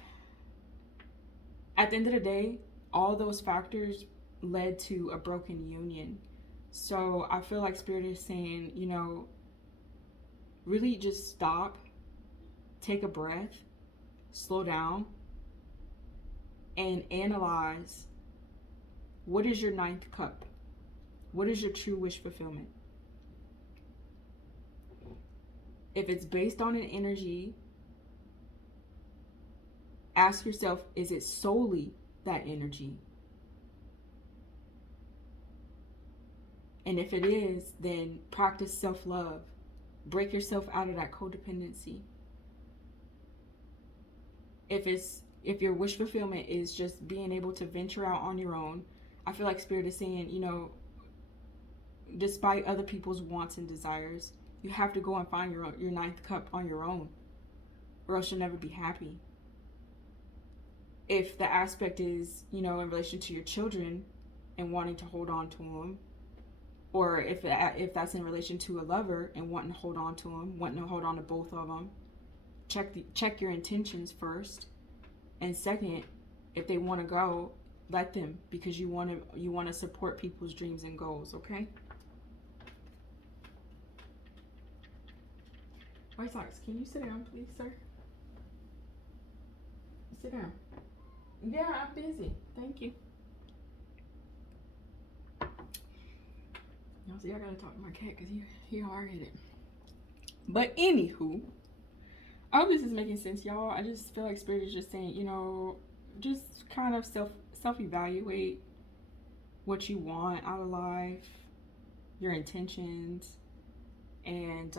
at the end of the day, all those factors led to a broken union. So I feel like Spirit is saying, you know, really just stop, take a breath, slow down, and analyze, what is your ninth cup? What is your true wish fulfillment? If it's based on an energy, ask yourself, is it solely that energy? And if it is, then practice self-love. Break yourself out of that codependency. If your wish fulfillment is just being able to venture out on your own, I feel like Spirit is saying, you know, despite other people's wants and desires, you have to go and find your ninth cup on your own, or else you'll never be happy. If the aspect is, you know, in relation to your children and wanting to hold on to them, or if that's in relation to a lover and wanting to hold on to them, wanting to hold on to both of them, check your intentions first. And second, if they want to go, let them, because you want to support people's dreams and goals. Okay. White Sox, can you sit down, please, sir? Sit down. Yeah, I'm busy. Thank you. Y'all see, I gotta talk to my cat because he hard-headed. But anywho, I hope this is making sense, y'all. I just feel like Spirit is just saying, you know, just kind of self-evaluate what you want out of life, your intentions, and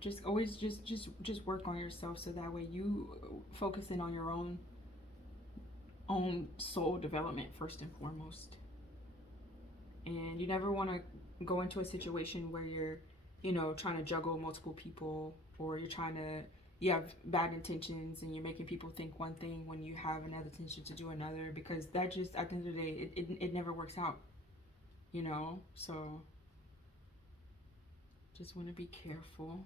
just always just work on yourself, so that way you focus in on your own soul development first and foremost. And you never want to go into a situation where you're, you know, trying to juggle multiple people, or you have bad intentions and you're making people think one thing when you have another intention to do another, because that just, at the end of the day, it never works out, you know. So just want to be careful.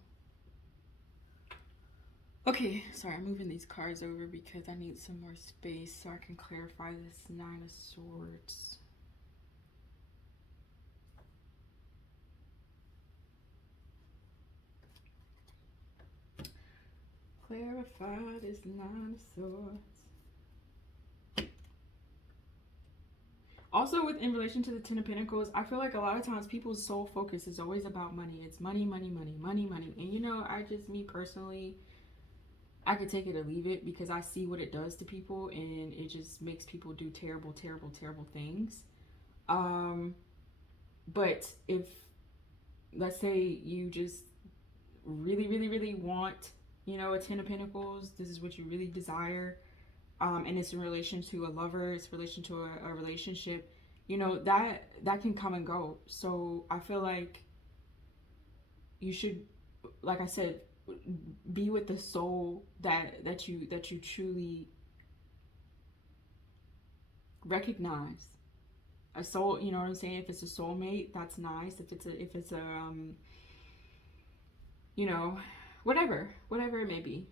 Okay, sorry, I'm moving these cards over because I need some more space so I can clarify this Nine of Swords. Clarify this Nine of Swords. Also, in relation to the Ten of Pentacles, I feel like a lot of times people's sole focus is always about money. It's money, money, money, money, money. And you know, me personally, I could take it or leave it, because I see what it does to people, and it just makes people do terrible, terrible, terrible things. But if, let's say, you just really, really, really want, you know, a Ten of Pentacles, this is what you really desire, and it's in relation to a lover, it's in relation to a relationship, you know, that can come and go. So I feel like you should, like I said, be with the soul that you truly recognize. A soul, you know what I'm saying? If it's a soulmate, that's nice. If it's a you know, whatever it may be.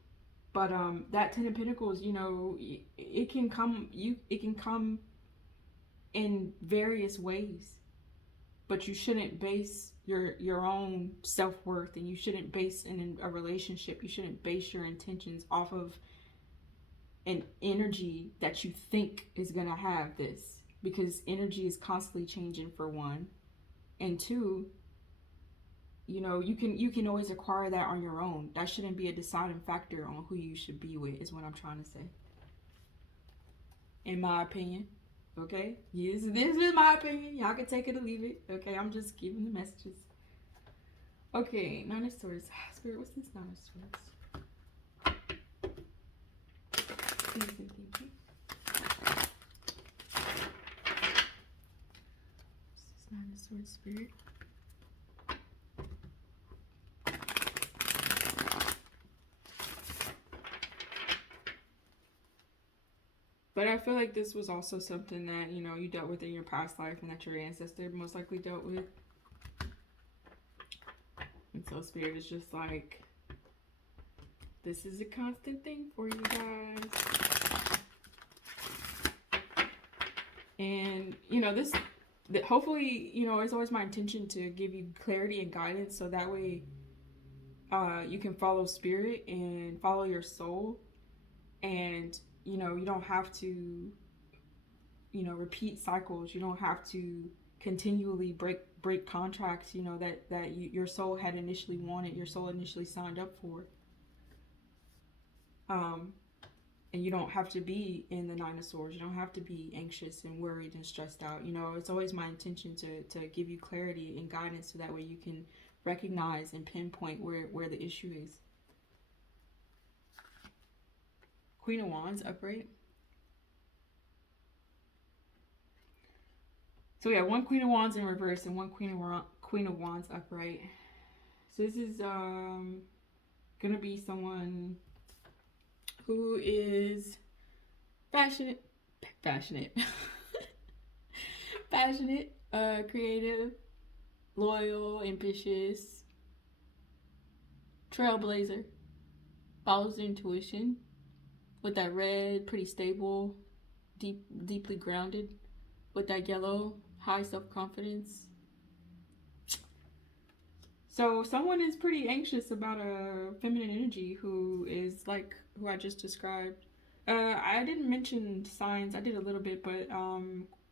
But that Ten of Pentacles, you know, it can come in various ways. But you shouldn't base your own self-worth, and you shouldn't base in a relationship, you shouldn't base your intentions off of an energy that you think is gonna have this, because energy is constantly changing, for one, and two, you know, you can always acquire that on your own. That shouldn't be a deciding factor on who you should be with, is what I'm trying to say, in my opinion. Okay, this is my opinion. Y'all can take it or leave it. Okay, I'm just giving the messages. Okay, Nine of Swords. Spirit, what's this Nine of Swords? Please and thank you. This is Nine of Swords, Spirit. But I feel like this was also something that, you know, you dealt with in your past life and that your ancestor most likely dealt with. And so Spirit is just like, this is a constant thing for you guys. And, you know, hopefully, you know, it's always my intention to give you clarity and guidance so that way you can follow Spirit and follow your soul. And, you know, you don't have to, you know, repeat cycles. You don't have to continually break contracts, you know, that your soul had initially wanted, your soul initially signed up for. And you don't have to be in the Nine of Swords. You don't have to be anxious and worried and stressed out. You know, it's always my intention to give you clarity and guidance so that way you can recognize and pinpoint where the issue is. Queen of Wands upright. So we have one Queen of Wands in reverse and one Queen of Wands upright. So this is gonna be someone who is passionate, creative, loyal, ambitious, trailblazer, follows their intuition, with that red, pretty stable, deeply grounded, with that yellow, high self-confidence. So someone is pretty anxious about a feminine energy who is like who I just described. I didn't mention signs. I did a little bit, but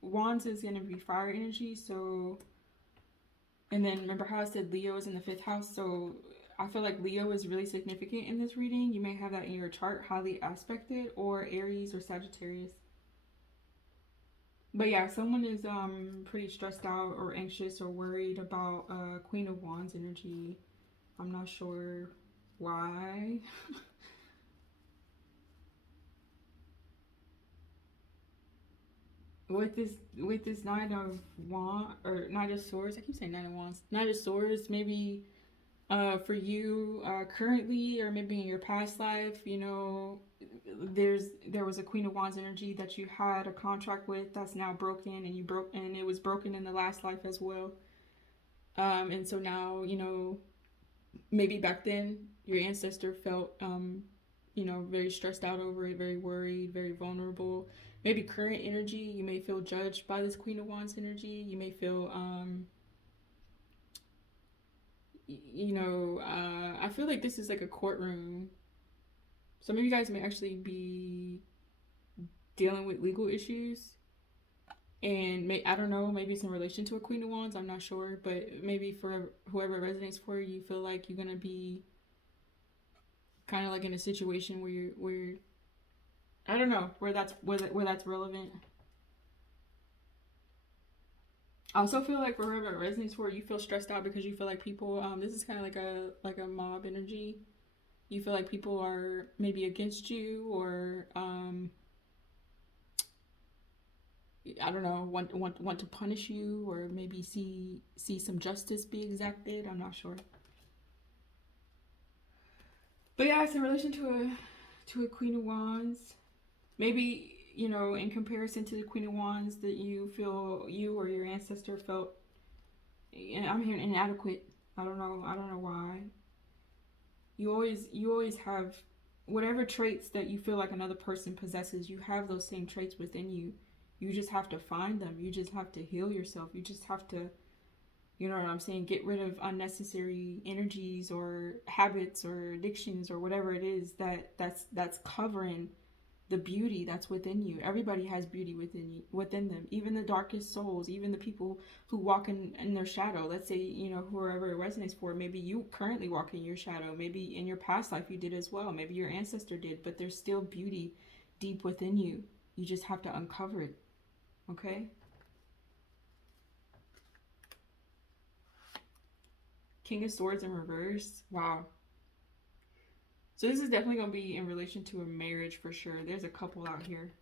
Wands is going to be fire energy. So, and then remember how I said Leo is in the 5th house. So I feel like Leo is really significant in this reading. You may have that in your chart, highly aspected, or Aries or Sagittarius. But yeah, someone is pretty stressed out or anxious or worried about Queen of Wands energy. I'm not sure why. with this Knight of Wands or Knight of Swords, I keep saying Knight of Wands. Knight of Swords, maybe for you currently, or maybe in your past life, you know, there was a Queen of Wands energy that you had a contract with that's now broken, and it was broken in the last life as well. And so now, you know, maybe back then your ancestor felt you know, very stressed out over it, very worried, very vulnerable. Maybe current energy, you may feel judged by this Queen of Wands energy. You may feel you know, I feel like this is like a courtroom. Some of you guys may actually be dealing with legal issues, and I don't know, maybe it's in relation to a Queen of Wands, I'm not sure, but maybe for whoever it resonates for, you feel like you're gonna be kind of like in a situation where I don't know where that's relevant. I also feel like for whoever it resonates for, you feel stressed out because you feel like people this is kind of like a mob energy. You feel like people are maybe against you, or I don't know, want to punish you, or maybe see some justice be exacted. I'm not sure. But yeah, it's in relation to a Queen of Wands. Maybe, you know, in comparison to the Queen of Wands, that you feel you or your ancestor felt, and I'm hearing inadequate. I don't know why. You always have whatever traits that you feel like another person possesses. You have those same traits within you. You just have to find them. You just have to heal yourself. You just have to, you know what I'm saying, get rid of unnecessary energies or habits or addictions or whatever it is that's covering the beauty that's within you. Everybody has beauty within them. Even the darkest souls, even the people who walk in their shadow. Let's say, you know, whoever it resonates for, maybe you currently walk in your shadow. Maybe in your past life you did as well. Maybe your ancestor did, but there's still beauty deep within you. You just have to uncover it. Okay? King of Swords in reverse. Wow. So this is definitely going to be in relation to a marriage for sure. There's a couple out here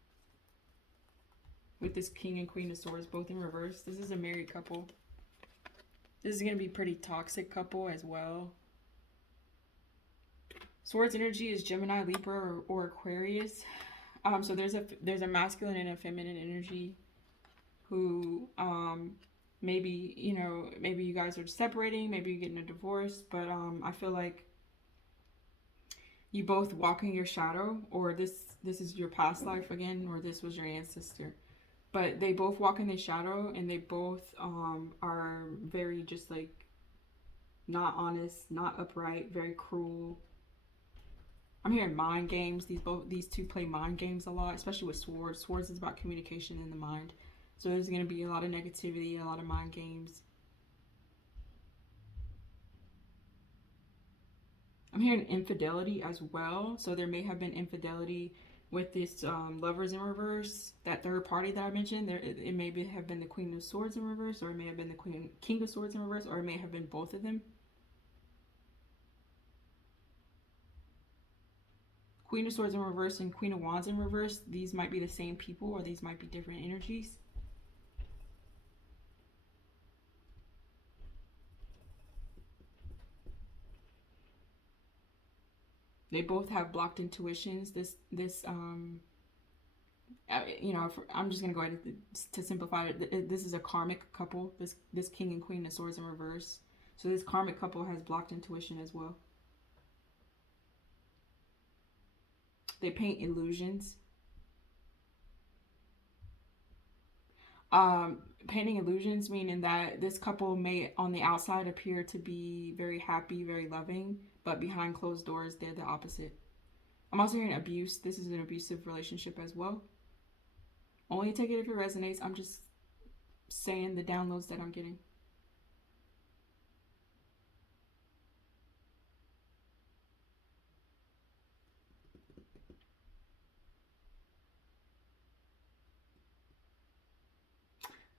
with this King and Queen of Swords both in reverse. This is a married couple. This is going to be a pretty toxic couple as well. Swords energy is Gemini, Libra, or Aquarius. So there's a masculine and a feminine energy who maybe, you know, maybe you guys are separating, maybe you're getting a divorce, but I feel like you both walk in your shadow, or this is your past life again, or this was your ancestor. But they both walk in the shadow, and they both are very just like not honest, not upright, very cruel. I'm hearing mind games. These two play mind games a lot, especially with swords. Swords is about communication in the mind. So there's going to be a lot of negativity, a lot of mind games. I'm hearing infidelity as well. So there may have been infidelity with this lovers in reverse. That third party that I mentioned, it may have been the Queen of Swords in reverse, or it may have been the King of Swords in reverse, or it may have been both of them. Queen of Swords in reverse and Queen of Wands in reverse, these might be the same people, or these might be different energies. They both have blocked intuitions. You know, I'm just gonna go ahead to simplify it. This is a karmic couple. This King and Queen of Swords in reverse. So this karmic couple has blocked intuition as well. They paint illusions. Painting illusions meaning that this couple may on the outside appear to be very happy, very loving, but behind closed doors they're the opposite. I'm also hearing abuse. This is an abusive relationship as well. Only take it if it resonates. I'm just saying the downloads that I'm getting.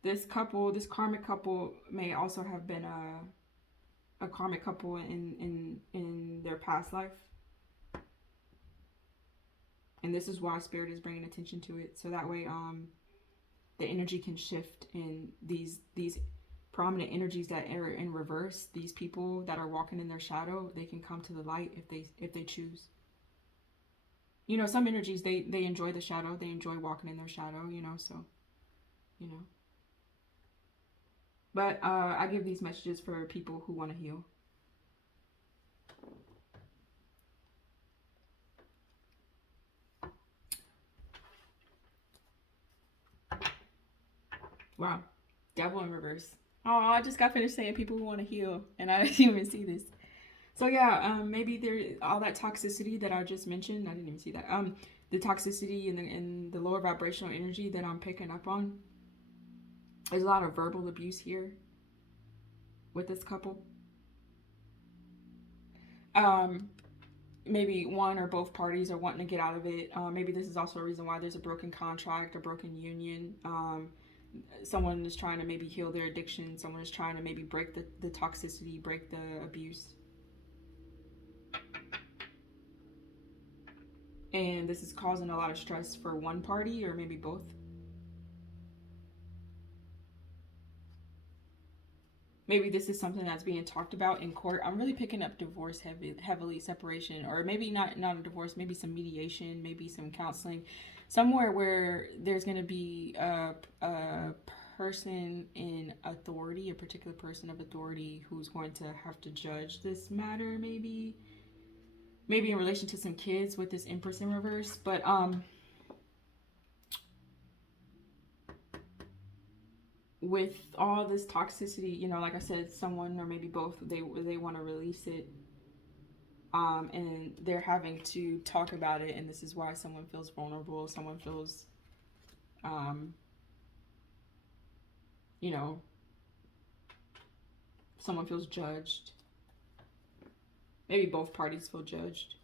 This couple, this karmic couple, may also have been a karmic couple in their past life, and this is why spirit is bringing attention to it, so that way the energy can shift, and these prominent energies that are in reverse, these people that are walking in their shadow, they can come to the light if they choose. You know, some energies they enjoy the shadow, they enjoy walking in their shadow, you know, so you know. But I give these messages for people who want to heal. Wow. Devil in reverse. Oh, I just got finished saying people who want to heal, and I didn't even see this. So yeah, maybe there all that toxicity that I just mentioned. I didn't even see that. The toxicity and the lower vibrational energy that I'm picking up on. There's a lot of verbal abuse here with this couple. Maybe one or both parties are wanting to get out of it. Maybe this is also a reason why there's a broken contract, a broken union. Someone is trying to maybe heal their addiction. Someone is trying to maybe break the toxicity, break the abuse. And this is causing a lot of stress for one party or maybe both. Maybe this is something that's being talked about in court. I'm really picking up divorce heavily, separation, or maybe not a divorce, maybe some mediation, maybe some counseling, somewhere where there's going to be a person in authority, a particular person of authority who's going to have to judge this matter, maybe in relation to some kids with this Empress in reverse. But with all this toxicity, you know, like I said, someone or maybe both, they want to release it, and they're having to talk about it, and this is why someone feels vulnerable, someone feels you know, someone feels judged. Maybe both parties feel judged.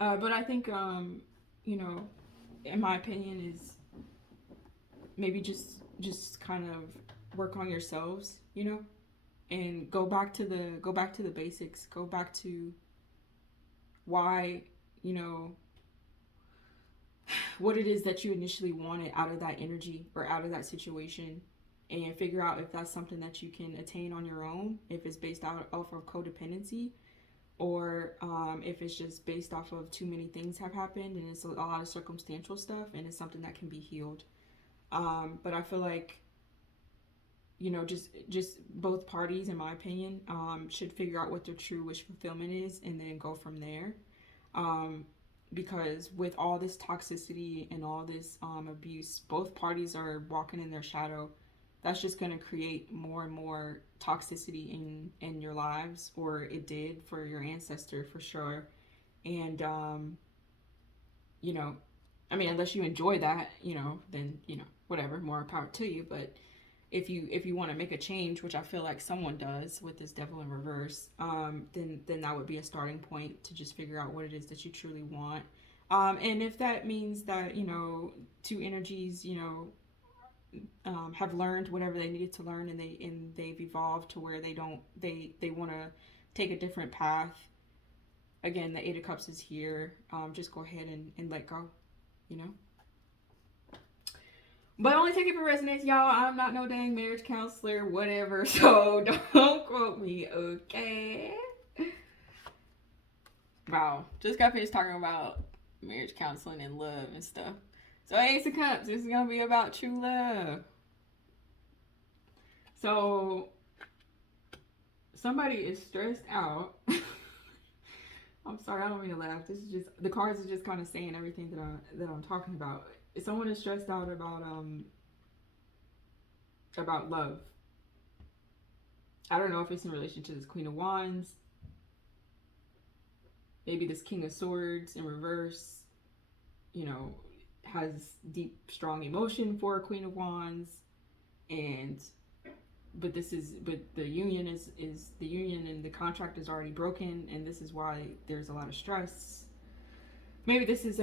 But I think you know, in my opinion, is maybe just kind of work on yourselves, you know, and go back to the basics. Go back to why, you know, what it is that you initially wanted out of that energy or out of that situation, and figure out if that's something that you can attain on your own, if it's based out off of codependency, or if it's just based off of too many things have happened and it's a lot of circumstantial stuff and it's something that can be healed. But I feel like, you know, just both parties, in my opinion, should figure out what their true wish fulfillment is and then go from there. Um, because with all this toxicity and all this abuse, both parties are walking in their shadow. That's just going to create more and more toxicity in your lives, or it did for your ancestor for sure. And you know, I mean, unless you enjoy that, you know, then, you know, whatever, more power to you. But if you want to make a change, which I feel like someone does with this devil in reverse, then that would be a starting point to just figure out what it is that you truly want. And if that means that, you know, two energies, you know, have learned whatever they needed to learn, and they've evolved to where they want to take a different path. Again, the Eight of Cups is here. Just go ahead and let go, you know. But only take it for resonates, y'all. I'm not no dang marriage counselor, whatever. So don't quote me, okay? Wow, just got finished talking about marriage counseling and love and stuff. So Ace of Cups, this is gonna be about true love. So somebody is stressed out. I'm sorry, I don't mean to laugh. This is just, the cards are just kind of saying everything that I'm talking about. Someone is stressed out about love. I don't know if it's in relation to this Queen of Wands. Maybe this King of Swords in reverse, you know, has deep, strong emotion for a Queen of Wands, and but the union is the union, and the contract is already broken, and this is why there's a lot of stress. Maybe this is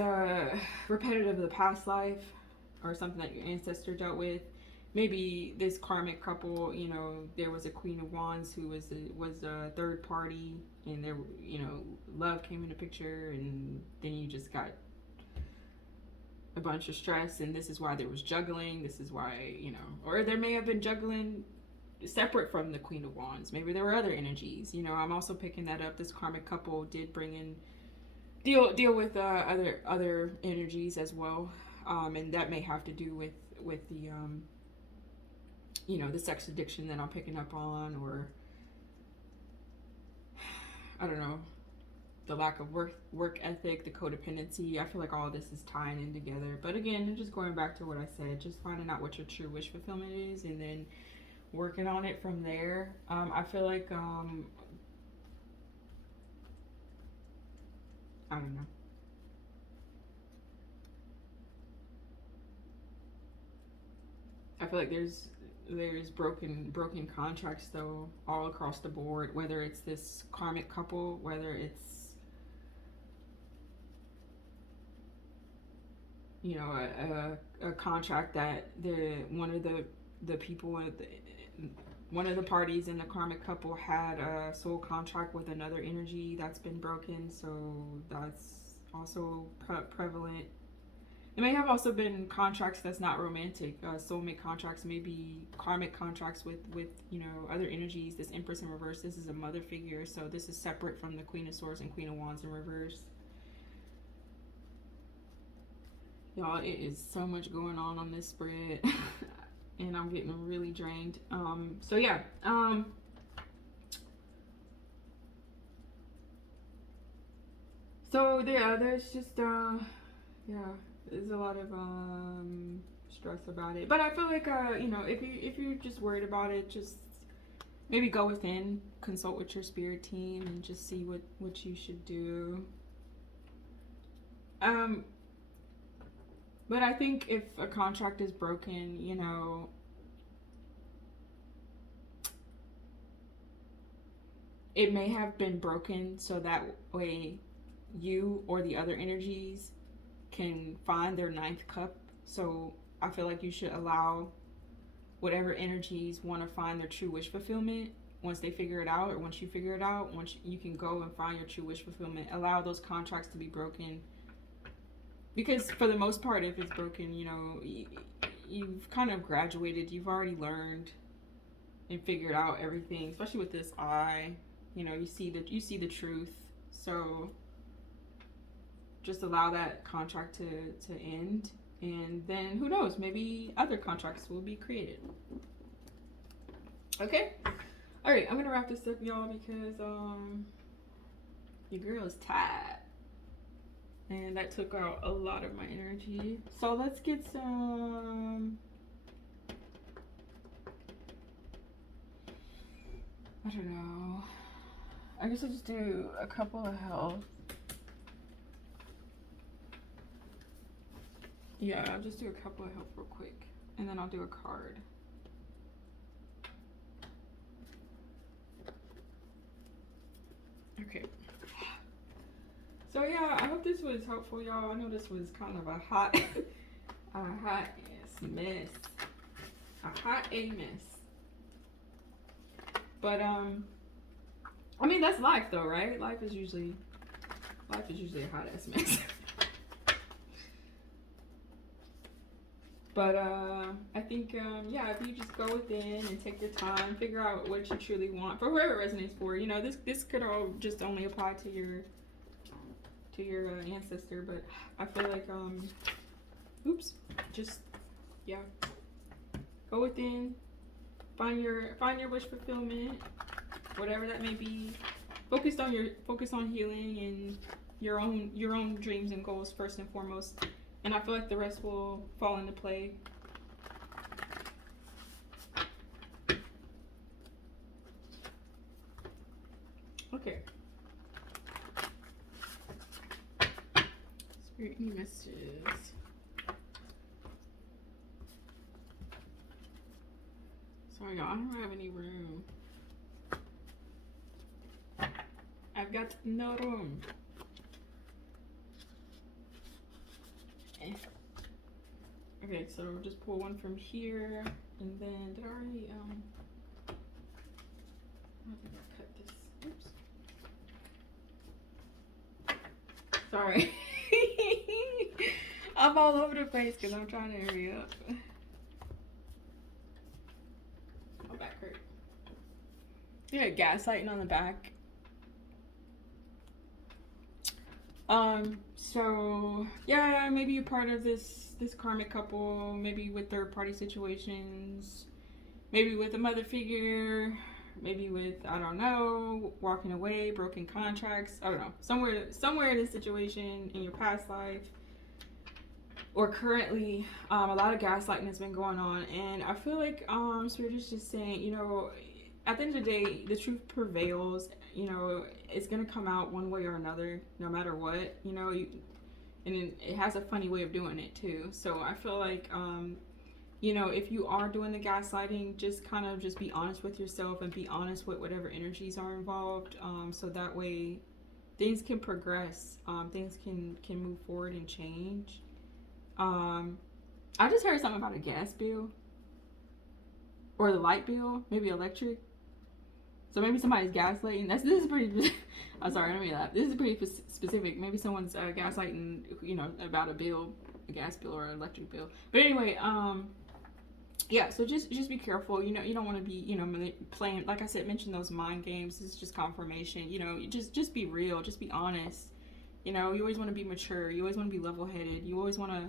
repetitive of the past life, or something that your ancestor dealt with. Maybe this karmic couple, you know, there was a Queen of Wands who was a third party, and there, you know, love came into picture, and then you just got a bunch of stress, and this is why there was juggling. This is why, you know, or there may have been juggling separate from the Queen of Wands. Maybe there were other energies. You know, I'm also picking that up. This karmic couple did bring in deal with other energies as well, and that may have to do with the you know, the sex addiction that I'm picking up on, or I don't know, the lack of work ethic, the codependency. I feel like all this is tying in together. But again, just going back to what I said, just finding out what your true wish fulfillment is, and then working on it from there. I feel like I don't know. I feel like there's broken contracts though, all across the board, whether it's this karmic couple, whether it's, you know, a contract that one of the people, one of the parties in the karmic couple had a soul contract with another energy that's been broken, so that's also prevalent. There may have also been contracts that's not romantic, soulmate contracts, maybe karmic contracts with you know, other energies. This Empress in reverse, this is a mother figure, so this is separate from the Queen of Swords and Queen of Wands in reverse. Y'all, it is so much going on this spread, and I'm getting really drained. So yeah, so yeah, there's just yeah, there's a lot of stress about it. But I feel like you know, if you're just worried about it, just maybe go within, consult with your spirit team, and just see what you should do. But I think if a contract is broken, you know, it may have been broken so that way you or the other energies can find their ninth cup. So I feel like you should allow whatever energies want to find their true wish fulfillment. Once they figure it out, or once you figure it out, once you can go and find your true wish fulfillment, allow those contracts to be broken. Because for the most part, if it's broken, you know, you've kind of graduated, you've already learned and figured out everything, especially with this eye. You know, you see the truth. So just allow that contract to end, and then who knows, maybe other contracts will be created. Okay. All right, I'm gonna wrap this up, y'all, because your girl is tired, and that took out a lot of my energy. So let's get some, I don't know, I guess I'll just do a couple of health. Yeah, I'll just do a couple of health real quick, and then I'll do a card. Okay. So yeah, I hope this was helpful, y'all. I know this was kind of a hot, a hot mess, a hot mess. But I mean, that's life, though, right? Life is usually a hot ass mess. But I think yeah, if you just go within and take your time, figure out what you truly want for whoever it resonates for. You know, this could all just only apply to your ancestor, but I feel like oops, just yeah, go within, find your wish fulfillment, whatever that may be. Focus on healing and your own dreams and goals first and foremost. And I feel like the rest will fall into play. Okay. Spirit, any messages? Sorry, y'all, I don't have any room. I've got no room. Okay, so just pull one from here, and then did I already I think I cut this. Oops. Sorry. I'm all over the place because I'm trying to hurry up. My back hurt. Yeah, gaslighting on the back. So yeah, maybe you're part of this karmic couple, maybe with third party situations, maybe with a mother figure, maybe with, I don't know, walking away, broken contracts, I don't know, somewhere in this situation in your past life or currently, a lot of gaslighting has been going on, and I feel like Spirit is just saying, you know, at the end of the day, the truth prevails. You know, it's gonna come out one way or another, no matter what. You know, and it has a funny way of doing it too. So I feel like, you know, if you are doing the gaslighting, just kind of just be honest with yourself and be honest with whatever energies are involved. So that way, things can progress. Things can move forward and change. I just heard something about a gas bill or the light bill, maybe electric. So maybe somebody's gaslighting. This is pretty. I'm sorry, let me laugh. This is pretty specific. Maybe someone's gaslighting, you know, about a bill, a gas bill or an electric bill. But anyway, yeah. So just be careful. You know, you don't want to be, you know, playing. Like I said, mention those mind games. This is just confirmation. You know, just be real. Just be honest. You know, you always want to be mature. You always want to be level-headed. You always want to,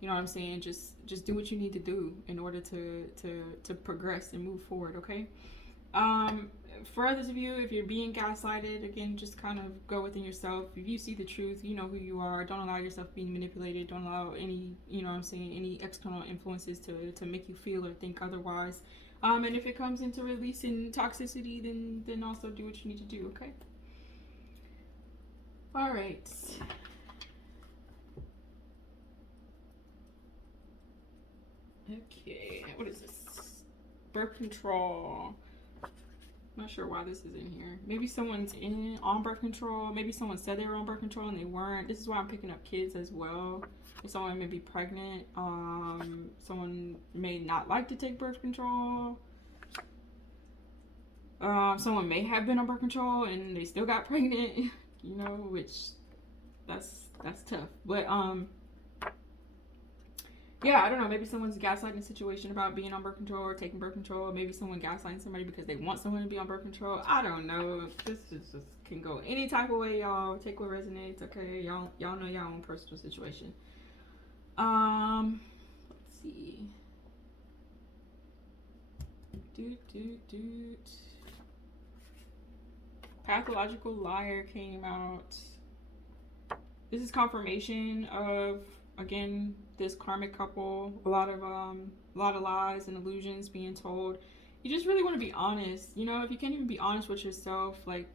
you know what I'm saying? Just do what you need to do in order to progress and move forward. Okay. For others of you, if you're being gaslighted, again, just kind of go within yourself. If you see the truth, you know who you are. Don't allow yourself being manipulated. Don't allow any, you know what I'm saying, any external influences to make you feel or think otherwise. And if it comes into releasing toxicity, then also do what you need to do, okay? All right. Okay, what is this? Birth control. I'm not sure why this is in here. Maybe someone's on birth control. Maybe someone said they were on birth control and they weren't. This is why I'm picking up kids as well. If someone may be pregnant. Someone may not like to take birth control. Someone may have been on birth control and they still got pregnant. You know, which that's tough. But yeah, I don't know. Maybe someone's gaslighting a situation about being on birth control or taking birth control. Maybe someone gaslighting somebody because they want someone to be on birth control. I don't know. This just can go any type of way, y'all. Take what resonates. Okay, y'all know your own personal situation. Let's see. Pathological liar came out. This is confirmation of, again, this karmic couple. A lot of lies and illusions being told. You just really want to be honest. You know, if you can't even be honest with yourself, like,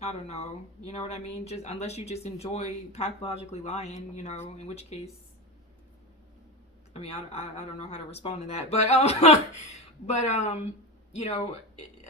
I don't know. You know what I mean? Just unless you just enjoy pathologically lying, you know, in which case, I mean, I don't know how to respond to that, but you know,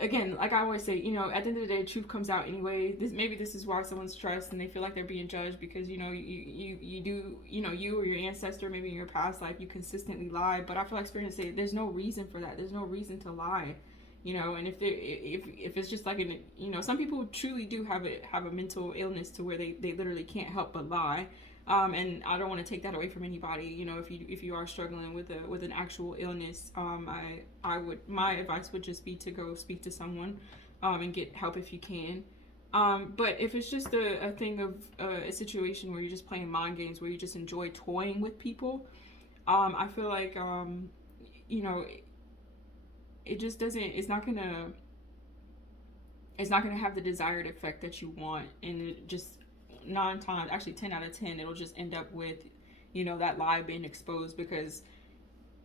again, like I always say, you know, at the end of the day, truth comes out anyway. This is why someone's stressed and they feel like they're being judged because, you know, you do, you know, you or your ancestor, maybe in your past life, you consistently lie. But I feel like Spirit say there's no reason for that. There's no reason to lie, you know. And if it's just like you know, some people truly do have a mental illness to where they literally can't help but lie. And I don't want to take that away from anybody. You know, if you are struggling with an actual illness, my advice would just be to go speak to someone, and get help if you can. But if it's just a thing of a situation where you're just playing mind games, where you just enjoy toying with people, I feel like you know, it just doesn't. It's not gonna have the desired effect that you want, and it just 9 times, actually 10 out of 10, it'll just end up with, you know, that lie being exposed. Because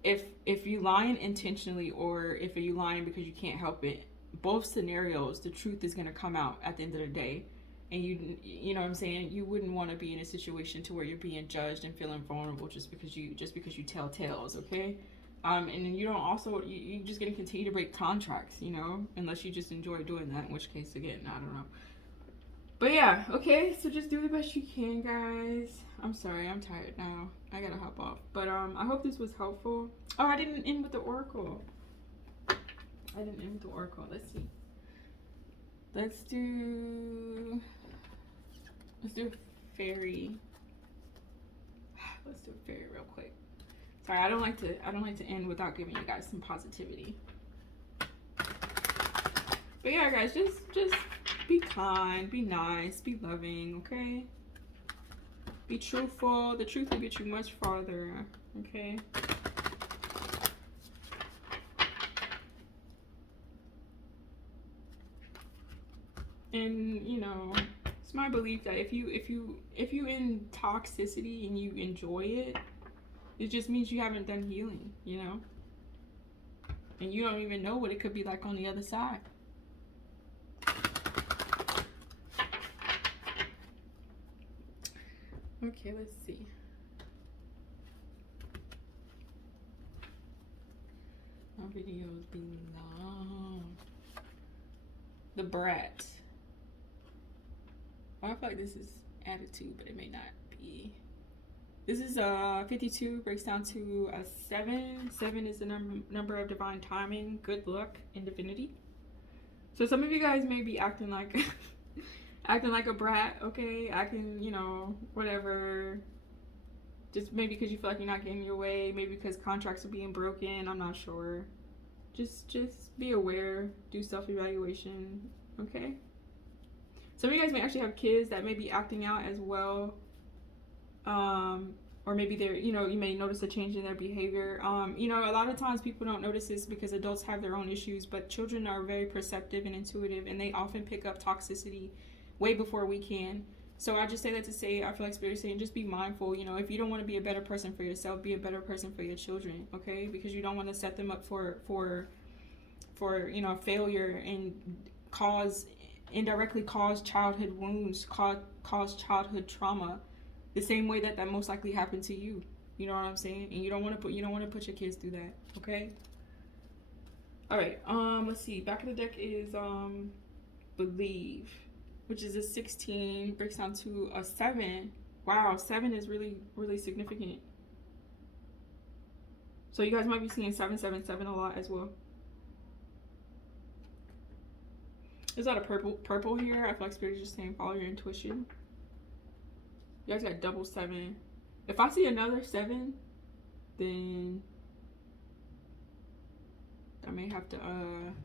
if you lying intentionally or if you lying because you can't help it, both scenarios, the truth is going to come out at the end of the day. And you know what I'm saying, you wouldn't want to be in a situation to where you're being judged and feeling vulnerable just because you tell tales, okay? And then you don't also, you're just going to continue to break contracts, you know, unless you just enjoy doing that, in which case, again, I don't know. But yeah, okay, so just do the best you can, guys. I'm sorry, I'm tired now. I gotta hop off. But I hope this was helpful. Oh, I didn't end with the oracle. Let's see. Let's do a fairy. Let's do a fairy real quick. Sorry, I don't like to end without giving you guys some positivity. But yeah, guys, just be kind, be nice, be loving, okay? Be truthful. The truth will get you much farther, okay? And, you know, it's my belief that if you in toxicity and you enjoy it, it just means you haven't done healing, you know? And you don't even know what it could be like on the other side. Okay, let's see. My videos be long. The Brat. Well, I feel like this is attitude, but it may not be. This is 52, breaks down to a 7. 7 is the number of divine timing, good luck, and divinity. So some of you guys may be acting like acting like a brat, okay? Acting, you know, whatever. Just maybe because you feel like you're not getting your way. Maybe because contracts are being broken. I'm not sure. Just be aware. Do self-evaluation, okay? Some of you guys may actually have kids that may be acting out as well. Or maybe they're, you know, you may notice a change in their behavior. You know, a lot of times people don't notice this because adults have their own issues, but children are very perceptive and intuitive, and they often pick up toxicity way before we can. So I just say that to say, I feel like Spirit is saying, just be mindful. You know, if you don't want to be a better person for yourself, be a better person for your children, okay? Because you don't want to set them up for you know, failure and indirectly cause childhood wounds, cause childhood trauma, the same way that most likely happened to you. You know what I'm saying? And you don't want to put your kids through that, okay? All right. Let's see. Back of the deck is Believe, which is a 16, breaks down to a 7. Wow, 7 is really, really significant. So you guys might be seeing 777 a lot as well. There's a lot of purple here. I feel like Spirit is just saying follow your intuition. You guys got double 7. If I see another 7, then I may have to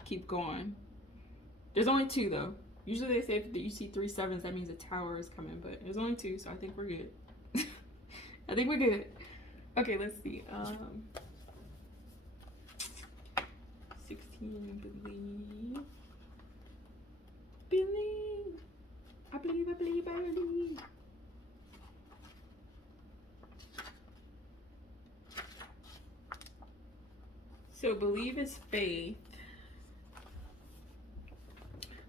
keep going. There's only 2 though. Usually they say if you see 3 sevens, that means a tower is coming, but there's only 2, so I think we're good. I think we're good. Okay, let's see. 16, believe. Believe. I believe, I believe, I believe. So believe is faith.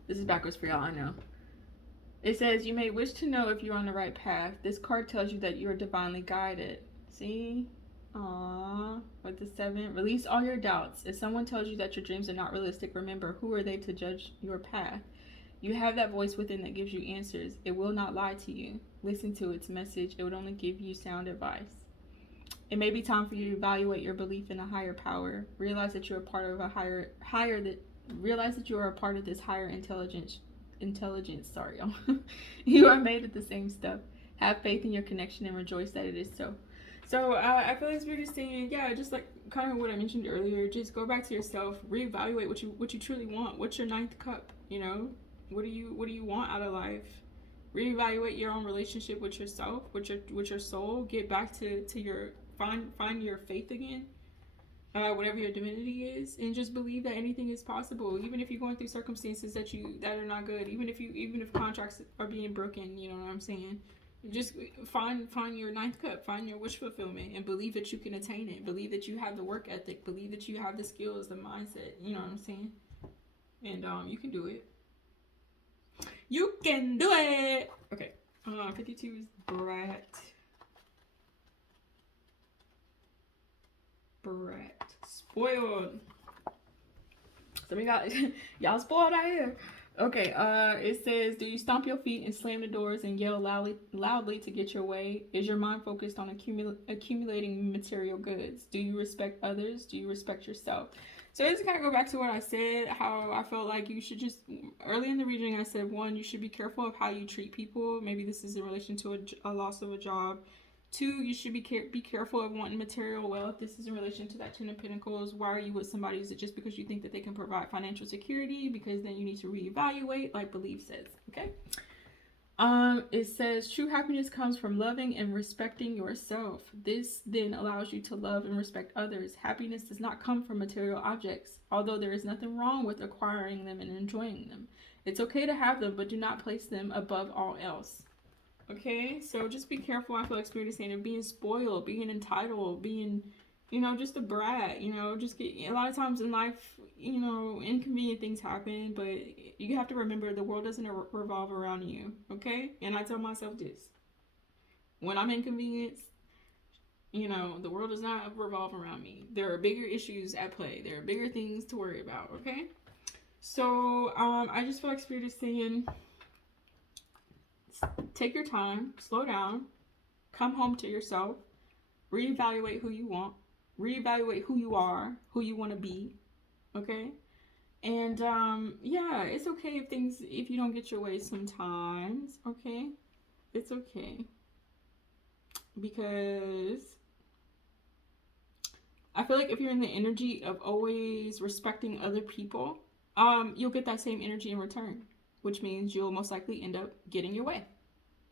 This is backwards for y'all, I know. It says, you may wish to know if you're on the right path. This card tells you that you are divinely guided. See? Aww. With the 7, release all your doubts. If someone tells you that your dreams are not realistic, remember, who are they to judge your path? You have that voice within that gives you answers. It will not lie to you. Listen to its message. It would only give you sound advice. It may be time for you to evaluate your belief in a higher power. Realize that you're a part of a realize that you are a part of this higher intelligence. Sorry, y'all. You are made of the same stuff. Have faith in your connection and rejoice that it is so. So I feel like Spirit is saying, yeah, just like kind of what I mentioned earlier. Just go back to yourself, reevaluate what you truly want. What's your 9th cup? You know, what do you want out of life? Reevaluate your own relationship with yourself, with your soul. Get back to your find your faith again. Whatever your divinity is, and just believe that anything is possible, even if you're going through circumstances that are not good, even if contracts are being broken, you know what I'm saying? Just find your 9th cup, find your wish fulfillment, and believe that you can attain it. Believe that you have the work ethic, believe that you have the skills, the mindset, you know what I'm saying? And you can do it. You can do it. Okay. 52 is Brett. Spoiled. So we got y'all spoiled out here. Okay, it says, do you stomp your feet and slam the doors and yell loudly to get your way? Is your mind focused on accumulating material goods? Do you respect others? Do you respect yourself? So this kind of go back to what I said, how I felt like you should just, early in the reading I said, 1, you should be careful of how you treat people. Maybe this is in relation to a loss of a job. 2, you should be careful of wanting material wealth. This is in relation to that 10 of Pentacles. Why are you with somebody? Is it just because you think that they can provide financial security? Because then you need to reevaluate, like Belief says, okay? It says, true happiness comes from loving and respecting yourself. This then allows you to love and respect others. Happiness does not come from material objects, although there is nothing wrong with acquiring them and enjoying them. It's okay to have them, but do not place them above all else. Okay, so just be careful. I feel like Spirit is saying of being spoiled, being entitled, being, you know, just a brat, you know, just get, a lot of times in life, you know, inconvenient things happen, but you have to remember the world doesn't revolve around you, okay? And I tell myself this, when I'm inconvenienced, you know, the world does not revolve around me. There are bigger issues at play. There are bigger things to worry about, okay? So, I just feel like Spirit is saying, take your time, slow down, come home to yourself, reevaluate who you want, reevaluate who you are, who you want to be, okay? And yeah, it's okay if you don't get your way sometimes, okay? It's okay. Because I feel like if you're in the energy of always respecting other people, you'll get that same energy in return, which means you'll most likely end up getting your way.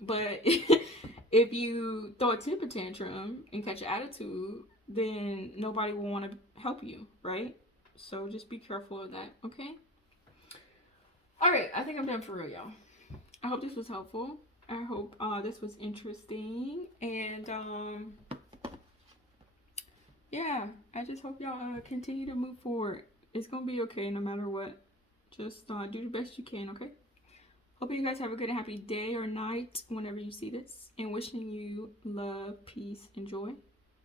But if you throw a temper tantrum and catch an attitude, then nobody will want to help you, right? So just be careful of that, okay? All right, I think I'm done for real, y'all. I hope this was helpful. I hope this was interesting. And yeah, I just hope y'all continue to move forward. It's going to be okay no matter what. Just do the best you can, okay? Hope you guys have a good and happy day or night whenever you see this. And wishing you love, peace, and joy.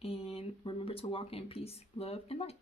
And remember to walk in peace, love, and light.